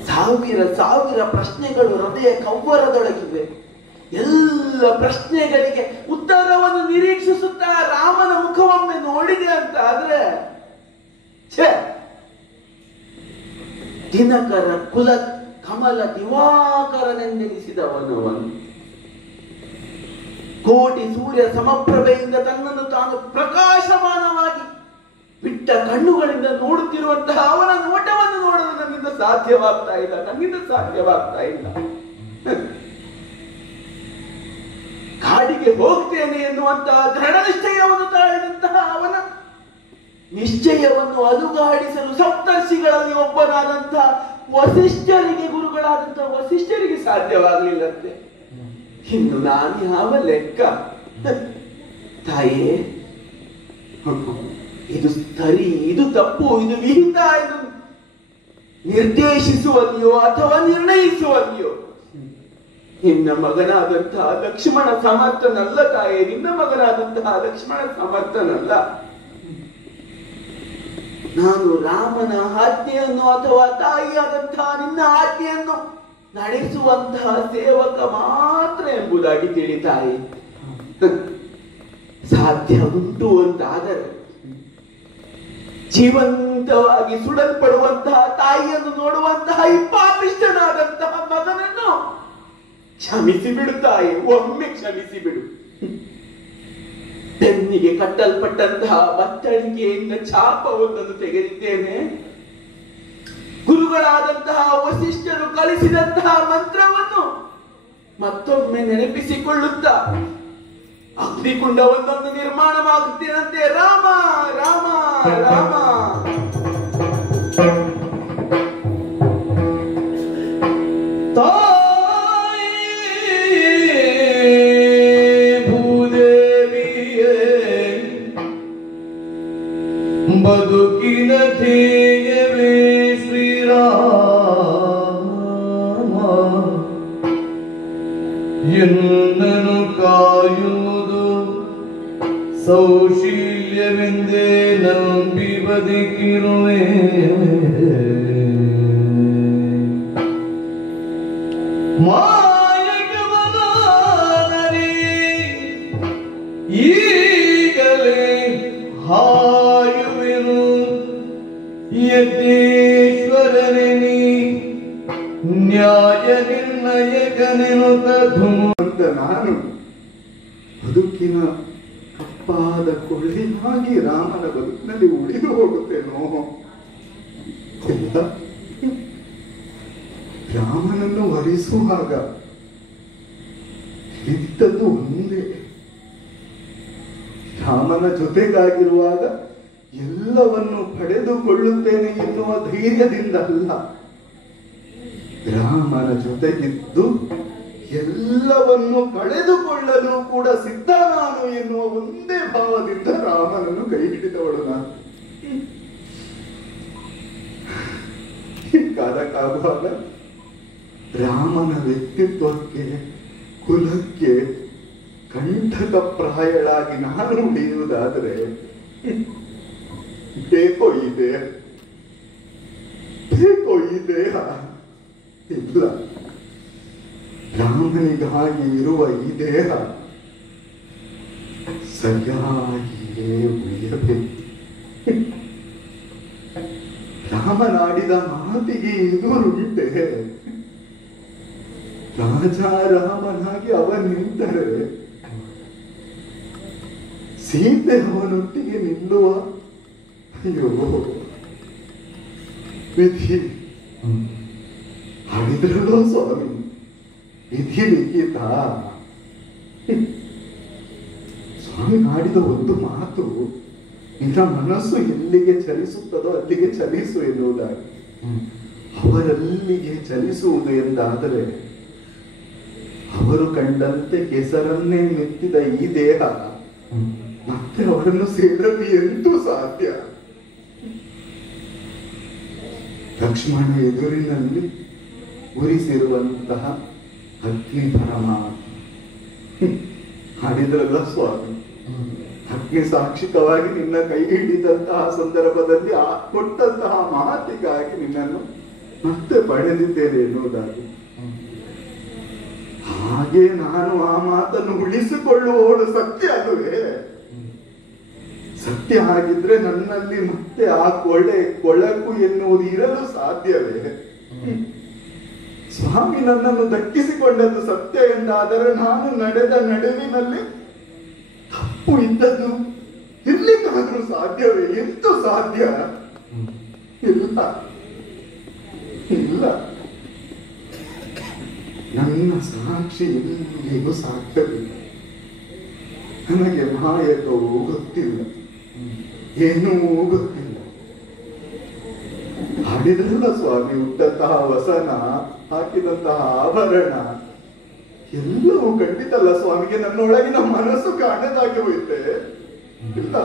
ಸಾವಿರ ಸಾವಿರ ಪ್ರಶ್ನೆಗಳು ಹೃದಯ ಕವ್ವರದೊಳಗಿವೆ. ಎಲ್ಲ ಪ್ರಶ್ನೆಗಳಿಗೆ ಉತ್ತರವನ್ನು ನಿರೀಕ್ಷಿಸುತ್ತಾ ರಾಮನ ಮುಖವೊಮ್ಮೆ ನೋಡಿದೆ ಅಂತ ಆದ್ರೆ, ದಿನಕರ ಕುಲ ಕಮಲ ದಿವಾಕರನೆಂದೆನಿಸಿದವನವನು ಕೋಟಿ ಸೂರ್ಯ ಸಮಪ್ರಭೆಯಿಂದ ತನ್ನನ್ನು ತಾನು ಪ್ರಕಾಶಮಾನವಾಗಿ ಬಿಟ್ಟ ಕಣ್ಣುಗಳಿಂದ ನೋಡುತ್ತಿರುವಂತಹ ಅವನ ನೋಟವನ್ನು ನೋಡಲು ನನ್ನಿಂದ ಸಾಧ್ಯವಾಗ್ತಾ ಇಲ್ಲ. ಕಾಡಿಗೆ ಹೋಗ್ತೇನೆ ಎನ್ನುವಂತಹ ದೃಢ ನಿಶ್ಚಯವನ್ನು ತಾಳಿದಂತಹ ಅವನ ನಿಶ್ಚಯವನ್ನು ಅಲುಗಾಡಿಸಲು ಸಪ್ತರ್ಷಿಗಳಲ್ಲಿ ಒಬ್ಬನಾದಂತಹ ವಸಿಷ್ಠರಿಗೆ, ಗುರುಗಳಾದಂತಹ ವಸಿಷ್ಠರಿಗೆ ಸಾಧ್ಯವಾಗಲಿಲ್ಲಂತೆ. ಇನ್ನು ನಾನು ಯಾವ ಲೆಕ್ಕ? ತಾಯೇ, ಇದು ಸರಿ, ಇದು ತಪ್ಪು, ಇದು ವಿಹಿತ ಎಂದು ನಿರ್ದೇಶಿಸುವಲ್ಲಿಯೋ ಅಥವಾ ನಿರ್ಣಯಿಸುವಲ್ಲಿಯೋ ನಿನ್ನ ಮಗನಾದಂತಹ ಲಕ್ಷ್ಮಣ ಸಮರ್ಥನಲ್ಲ ತಾಯೇ. ನಿನ್ನ ಮಗನಾದಂತಹ ಲಕ್ಷ್ಮಣ ಸಮರ್ಥನಲ್ಲ. ನಾನು ರಾಮನ ಆಜ್ಞೆಯನ್ನು ಅಥವಾ ತಾಯಿಯಾದಂತಹ ನಿನ್ನ ಆಜ್ಞೆಯನ್ನು ನಡೆಸುವಂತಹ ಸೇವಕ ಮಾತ್ರ ಎಂಬುದಾಗಿ ತಿಳಿತಾಯಿ. ಸಾಧ್ಯ ಉಂಟು ಅಂತಾದರೆ ಜೀವಂತವಾಗಿ ಸುಡಲ್ಪಡುವಂತಹ ತಾಯಿಯನ್ನು ನೋಡುವಂತಹ ಈ ಪಾಪಿಷ್ಠನಾದಂತಹ ಮಗನನ್ನು ಕ್ಷಮಿಸಿ ಬಿಡು ತಾಯಿ, ಒಮ್ಮೆ ಕ್ಷಮಿಸಿ ಬಿಡು. ಬೆನ್ನಿಗೆ ಕಟ್ಟಲ್ಪಟ್ಟಂತಹ ಬತ್ತಳಿಕೆಯಿಂದ ಚಾಪವೊಂದನ್ನು ತೆಗೆದಿದ್ದೇನೆ. ಗುರುಗಳಾದಂತಹ ವಸಿಷ್ಠರು ಕಲಿಸಿದಂತಹ ಮಂತ್ರವನ್ನು ಮತ್ತೊಮ್ಮೆ ನೆನಪಿಸಿಕೊಳ್ಳುತ್ತಾ ಅಗ್ನಿಕುಂಡವೊಂದನ್ನು ನಿರ್ಮಾಣವಾಗುತ್ತೇನಂತೆ. ರಾಮ ರಾಮ ರಾಮ. ಬದುಕಿನ ಧ್ಯೇಯವೇ ಶ್ರೀರಾಮ, ಎನ್ನನು ಕಾಯುವುದು ಸೌಶೀಲ್ಯವೆಂದೇ ನಂಬಿ ಬದುಕಿರುವೆ. ಮಾಯಕವನಾನರಿ ಈಗಲೇ ಹಾಯುವೆನು ಯತೀಶ್ವರನೇ ನೀ ನ್ಯಾಯ ನಿರ್ಣಯಕನೆನುತ ಅಂತ ನಾನು ಬದುಕಿನ ಕಪ್ಪಾದ ಕೊಳ್ಳಿಯಾಗಿ ರಾಮನ ಬದುಕಿನಲ್ಲಿ ಉಳಿದು ಹೋಗುತ್ತೇನೋ? ರಾಮನನ್ನು ವರಿಸುವಾಗ ಇದ್ದದ್ದು ಒಂದೇ, ರಾಮನ ಜೊತೆಗಾಗಿರುವಾಗ ಎಲ್ಲವನ್ನು ಪಡೆದುಕೊಳ್ಳುತ್ತೇನೆ ಎನ್ನುವ ಧೈರ್ಯದಿಂದ ಅಲ್ಲ, ರಾಮನ ಜೊತೆಗಿದ್ದು ಎಲ್ಲವನ್ನು ಕಳೆದುಕೊಳ್ಳಲು ಕೂಡ ಸಿದ್ಧ ನಾನು ಎನ್ನುವ ಒಂದೇ ಭಾವದಿಂದ ರಾಮನನ್ನು ಕೈ ಹಿಡಿದವಳು ನಾನು. ಅದಕ್ಕಾಗುವಾಗ ರಾಮನ ವ್ಯಕ್ತಿತ್ವಕ್ಕೆ ಕುಲಕ್ಕೆ ಕಂಠಕ ಪ್ರಾಯಳಾಗಿ ನಾನು ಉಳಿಯುವುದಾದರೆ ಬೇಕೋ ಈ ದೇಹ ಇಲ್ಲ. ರಾಮನಿಗಾಗಿ ಇರುವ ಈ ದೇಹ ಸರಿಯಾಗಿಯೇ ಉಳಿಯಬೇಕು. ರಾಮನಾಡಿದ ಮಾತಿಗೆ ಎದುರುಂಟೆ. ರಾಜ ರಾಮನಾಗಿ ಅವ ನಿಂತರೆ ಸೀತೆ ಅವನೊಟ್ಟಿಗೆ ನಿಲ್ಲುವ. ಅಯ್ಯೋ ವಿಧಿ ಹಾಡಿದ್ರಲ್ಲೋ ಸ್ವಾಮಿ, ವಿಧಿ ಲಿಖಿತ. ಸ್ವಾಮಿ ಆಡಿದ ಒಂದು ಮಾತು ನಿನ್ನ ಮನಸ್ಸು ಎಲ್ಲಿಗೆ ಚಲಿಸುತ್ತದೋ ಅಲ್ಲಿಗೆ ಚಲಿಸು ಎನ್ನುವುದಾಗಿ. ಅವರಲ್ಲಿಗೆ ಚಲಿಸುವುದು ಎಂದಾದರೆ ಅವರು ಕಂಡಂತೆ ಕೆಸರನ್ನೇ ಮೆತ್ತಿದ ಈ ದೇಹ ಮತ್ತೆ ಅವರನ್ನು ಸೇರಲು ಎಂತೂ ಸಾಧ್ಯ? ಲಕ್ಷ್ಮಣ ಎದುರಿನಲ್ಲಿ ಉರಿಸಿರುವಂತಹ ಅಗ್ನಿ ಪರಮಾತ್ಮ ಹಾಡಿದ್ರಲ್ಲ ಸ್ವಾಮಿ, ಅಗ್ನಿ ಸಾಕ್ಷಿಕವಾಗಿ ನಿನ್ನ ಕೈ ಹಿಡಿದಂತಹ ಸಂದರ್ಭದಲ್ಲಿ ಕೊಟ್ಟಂತಹ ಮಾತಿಗಾಗಿ ನಿನ್ನನ್ನು ಮತ್ತೆ ಪಡೆದಿದ್ದೇನೆ ಎನ್ನುವುದಾಗಿ. ಹಾಗೆ ನಾನು ಆ ಮಾತನ್ನು ಉಳಿಸಿಕೊಳ್ಳುವವಳು ಸತ್ಯ ಅದುವೇ? ಸತ್ಯ ಆಗಿದ್ರೆ ನನ್ನಲ್ಲಿ ಮತ್ತೆ ಆ ಕೊಳಕು ಎನ್ನುವುದು ಇರಲು ಸಾಧ್ಯವೇ? ಸ್ವಾಮಿ ನನ್ನನ್ನು ದಕ್ಕಿಸಿಕೊಂಡದ್ದು ಸತ್ಯ ಎಂದಾದರೆ ನಾನು ನಡೆದ ನಡುವಿನಲ್ಲಿ ತಪ್ಪು ಇದ್ದದ್ದು ಇರ್ಲಿಕ್ಕಾದ್ರೂ ಸಾಧ್ಯವೇ? ಎಂತೂ ಸಾಧ್ಯ ಇಲ್ಲ. ಇಲ್ಲ, ನನ್ನ ಸಾಕ್ಷಿ ಎಲ್ಲಿಗೂ ಸಾಧ್ಯವಿಲ್ಲ. ನನಗೆ ಮಾಯಕವೂ ಗೊತ್ತಿಲ್ಲ, ಏನೂ ಗೊತ್ತಿಲ್ಲ. ಹಾಡಿದ್ರಲ್ಲ ಸ್ವಾಮಿ, ಉಟ್ಟಂತಹ ವಸನ, ಹಾಕಿದಂತಹ ಆಭರಣ ಎಲ್ಲವೂ ಖಂಡಿತಲ್ಲ ಸ್ವಾಮಿಗೆ ನನ್ನೊಳಗಿನ ಮನಸ್ಸು ಕಾಣದಾಗಿ ಹೋಯ್ತೆ. ಇಲ್ಲ,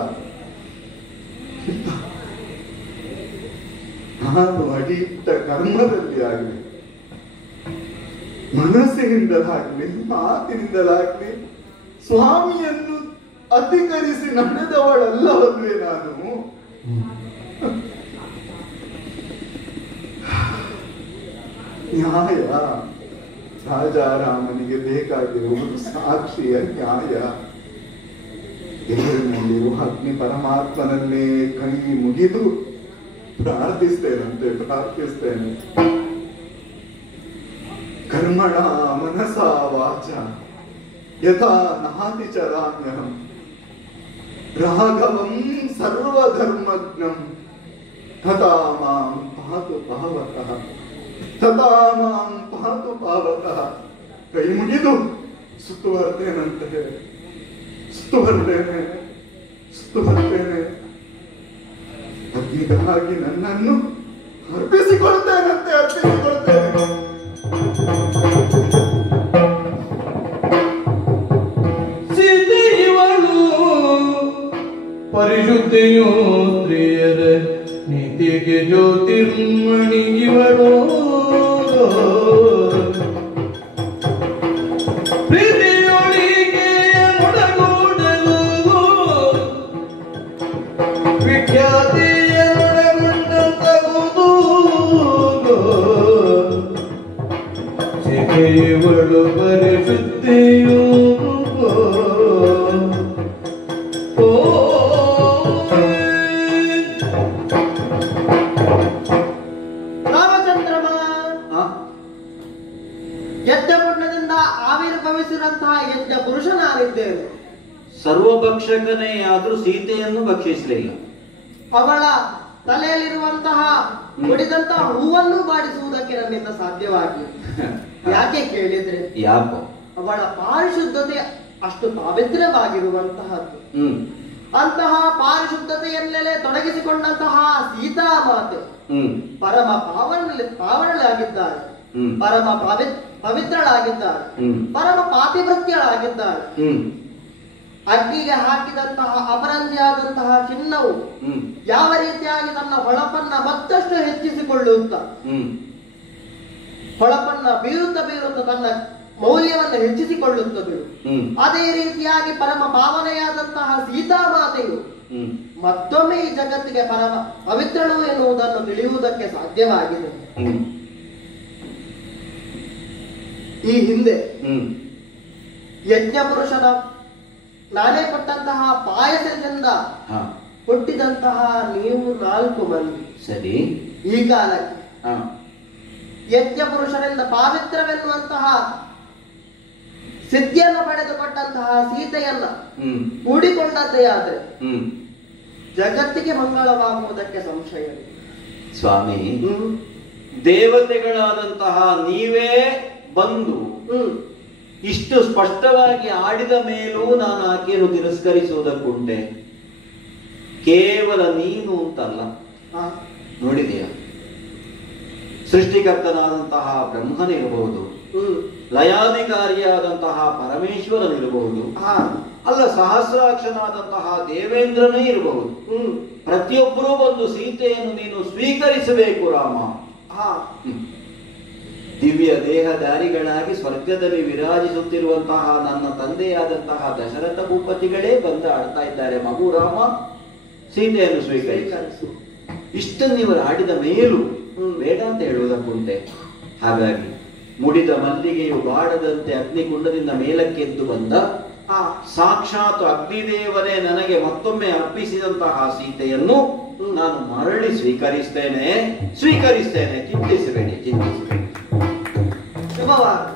ನಾನು ಅಡಿಯಿಟ್ಟ ಕರ್ಮದಲ್ಲಿ ಆಗಲಿ, ಮನಸ್ಸಿನಿಂದಲಾಗ್ಲಿ, ಮಾತಿನಿಂದಲಾಗ್ಲಿ ಸ್ವಾಮಿಯನ್ನು ಅಧಿಕರಿಸಿ ನಡೆದವಳಲ್ಲವಲ್ವೇ ನಾನು? ನ್ಯಾಯ ರಾಜಾರಾಮನಿಗೆ ಬೇಕಾಗಿರುವುದು ಸಾಕ್ಷಿಯ ನ್ಯಾಯ. ಎದುರಿನಲ್ಲಿರುವ ಅಗ್ನಿ ಪರಮಾತ್ಮನನ್ನೇ ಕೈ ಮುಗಿದು ಪ್ರಾರ್ಥಿಸ್ತೇನೆ. ಕರ್ಮಣ ಮನಸ ವಾಚ ಯಥಾ ನಾತಿ ಚರಾಮ್ಯಹಂ ರಾಘವಂ ಸರ್ವಧರ್ಮಜ್ಞಂ ತಥಾ ಮಾಂ ಪಾತು ಪಾವಕಃ. ಕೈ ಮುಗಿದು ಸುತ್ತು ಬರ್ತೇನೆ. ಅಗ್ನಿಗಾಗಿ ನನ್ನನ್ನು ಅರ್ಪಿಸಿಕೊಳ್ತೇನೆ. ಸೀತೆಯವಳು ಪರಿಶುದ್ಧಿಯು ಸ್ತ್ರೀಯರ ನೀತಿಗೆ ಜ್ಯೋತಿರ್ಮಣಿಯವಳು. ಪ್ರೀತಿಯೊಳಿಗೆ ಮೊಡಗೂಡಲು ವಿಖ್ಯಾತಿಯ ಮೊಡಗುಂಡಂತಗುವುದು. ಸೀತೆಯವಳು ಪರಿಶುದ್ಧಿಯು ಆವಿರ್ಭವಿಸಿದಂತಹ ಯಜ್ಞ ಪುರುಷ ನಾನಿದ್ದೇನೆ. ಸರ್ವಭಕ್ಷಕನೇ ಆದ್ರೂ ಸೀತೆಯನ್ನು ಭಕ್ಷಿಸಲಿಲ್ಲ. ಅವಳ ತಲೆಯಲ್ಲಿರುವಂತಹ ಹೊಡಿದಂತಹ ಹೂವನ್ನು ಬಾಡಿಸುವುದಕ್ಕೆ ನನ್ನಿಂದ ಸಾಧ್ಯವಾಗಿ. ಯಾಕೆ ಕೇಳಿದ್ರೆ ಯಾಕೋ ಅವಳ ಪಾರಿಶುದ್ಧತೆ ಅಷ್ಟು ಪಾವಿತ್ರ್ಯವಾಗಿರುವಂತಹದ್ದು. ಅಂತಹ ಪಾರಿಶುದ್ಧತೆಯನ್ನೆಲೆ ತೊಡಗಿಸಿಕೊಂಡಂತಹ ಸೀತಾ ಮಾತೆ ಪರಮ ಪಾವನಳಾಗಿದ್ದಾಳೆ, ಪರಮ ಪವಿತ್ರಳಾಗಿದ್ದಾಳೆ, ಪರಮ ಪಾತಿವೃತ್ಯಳಾಗಿದ್ದಾಳೆ. ಅಗ್ನಿಗೆ ಹಾಕಿದಂತಹ ಅಪರಂಜಿಯಾದಂತಹ ಚಿನ್ನವು ಯಾವ ರೀತಿಯಾಗಿ ತನ್ನ ಹೊಳಪನ್ನ ಮತ್ತಷ್ಟು ಹೆಚ್ಚಿಸಿಕೊಂಡು ಹೆಚ್ಚಿಸಿಕೊಳ್ಳುತ್ತಾ ಹೊಳಪನ್ನ ಬೀರುತ್ತಾ ತನ್ನ ಮೌಲ್ಯವನ್ನು ಹೆಚ್ಚಿಸಿಕೊಳ್ಳುತ್ತದೆ. ಅದೇ ರೀತಿಯಾಗಿ ಪರಮ ಪಾವನೆಯಾದಂತಹ ಸೀತಾಮಾತೆಯು ಮತ್ತೊಮ್ಮೆ ಈ ಜಗತ್ತಿಗೆ ಪರಮ ಪವಿತ್ರಳು ಎನ್ನುವುದನ್ನು ತಿಳಿಯುವುದಕ್ಕೆ ಸಾಧ್ಯವಾಗಿದೆ. ಈ ಹಿಂದೆ ಯಜ್ಞ ಪುರುಷನ ನಾನೇ ಕೊಟ್ಟಂತಹ ಪಾಯಸದಿಂದ ಹುಟ್ಟಿದಂತಹ ನೀವು 4 ಮಂದಿ ಸರಿ ಈ ಕಾಲಕ್ಕೆ ಯಜ್ಞ ಪುರುಷರಿಂದ ಪಾವಿತ್ರವೆನ್ನುವಂತಹ ಸಿದ್ಧಿಯನ್ನು ಪಡೆದುಕೊಟ್ಟಂತಹ ಸೀತೆಯನ್ನ ಕೂಡಿಕೊಂಡದ್ದೇ ಆದ್ರೆ ಜಗತ್ತಿಗೆ ಮಂಗಳವಾಗುವುದಕ್ಕೆ ಸಂಶಯವಿದೆ. ಸ್ವಾಮಿ, ದೇವತೆಗಳಾದಂತಹ ನೀವೇ ಬಂದು ಇಷ್ಟು ಸ್ಪಷ್ಟವಾಗಿ ಆಡಿದ ಮೇಲೂ ನಾನು ಆಕೆಯನ್ನು ತಿರಸ್ಕರಿಸುವುದಕ್ಕುಂಟೆ? ಕೇವಲ ನೀನು ಅಂತಲ್ಲ, ನೋಡಿದೆಯಾ, ಸೃಷ್ಟಿಕರ್ತನಾದಂತಹ ಬ್ರಹ್ಮನಿರಬಹುದು, ಲಯಾಧಿಕಾರಿಯಾದಂತಹ ಪರಮೇಶ್ವರನಿರಬಹುದು, ಅಲ್ಲ ಸಹಸ್ರಾಕ್ಷನಾದಂತಹ ದೇವೇಂದ್ರನೇ ಇರಬಹುದು. ಪ್ರತಿಯೊಬ್ಬರೂ ಬಂದು ಸೀತೆಯನ್ನು ನೀನು ಸ್ವೀಕರಿಸಬೇಕು ರಾಮ. ದಿವ್ಯ ದೇಹಧಾರಿಗಳಾಗಿ ಸ್ವರ್ಗದಲ್ಲಿ ವಿರಾಜಿಸುತ್ತಿರುವಂತಹ ನನ್ನ ತಂದೆಯಾದಂತಹ ದಶರಥ ಭೂಪತಿಗಳೇ ಬಂದು ಆಡ್ತಾ ಇದ್ದಾರೆ, ಮಗು ರಾಮ ಸೀತೆಯನ್ನು ಸ್ವೀಕರಿಸು. ಇಷ್ಟನ್ನು ಇವರು ಆಡಿದ ಮೇಲೂ ಬೇಡ ಅಂತ ಹೇಳುವುದಕ್ಕುಂಟೆ? ಹಾಗಾಗಿ ಮುಡಿದ ಮಲ್ಲಿಗೆಯು ಬಾಡದಂತೆ ಅಗ್ನಿಕುಂಡದಿಂದ ಮೇಲಕ್ಕೆದ್ದು ಬಂದ ಸಾಕ್ಷಾತ್ ಅಗ್ನಿದೇವರೇ ನನಗೆ ಮತ್ತೊಮ್ಮೆ ಅರ್ಪಿಸಿದಂತಹ ಸೀತೆಯನ್ನು ನಾನು ಮರಳಿ ಸ್ವೀಕರಿಸ್ತೇನೆ. ಚಿಂತಿಸಬೇಡಿ. ಶುಭವಾಗಲಿ.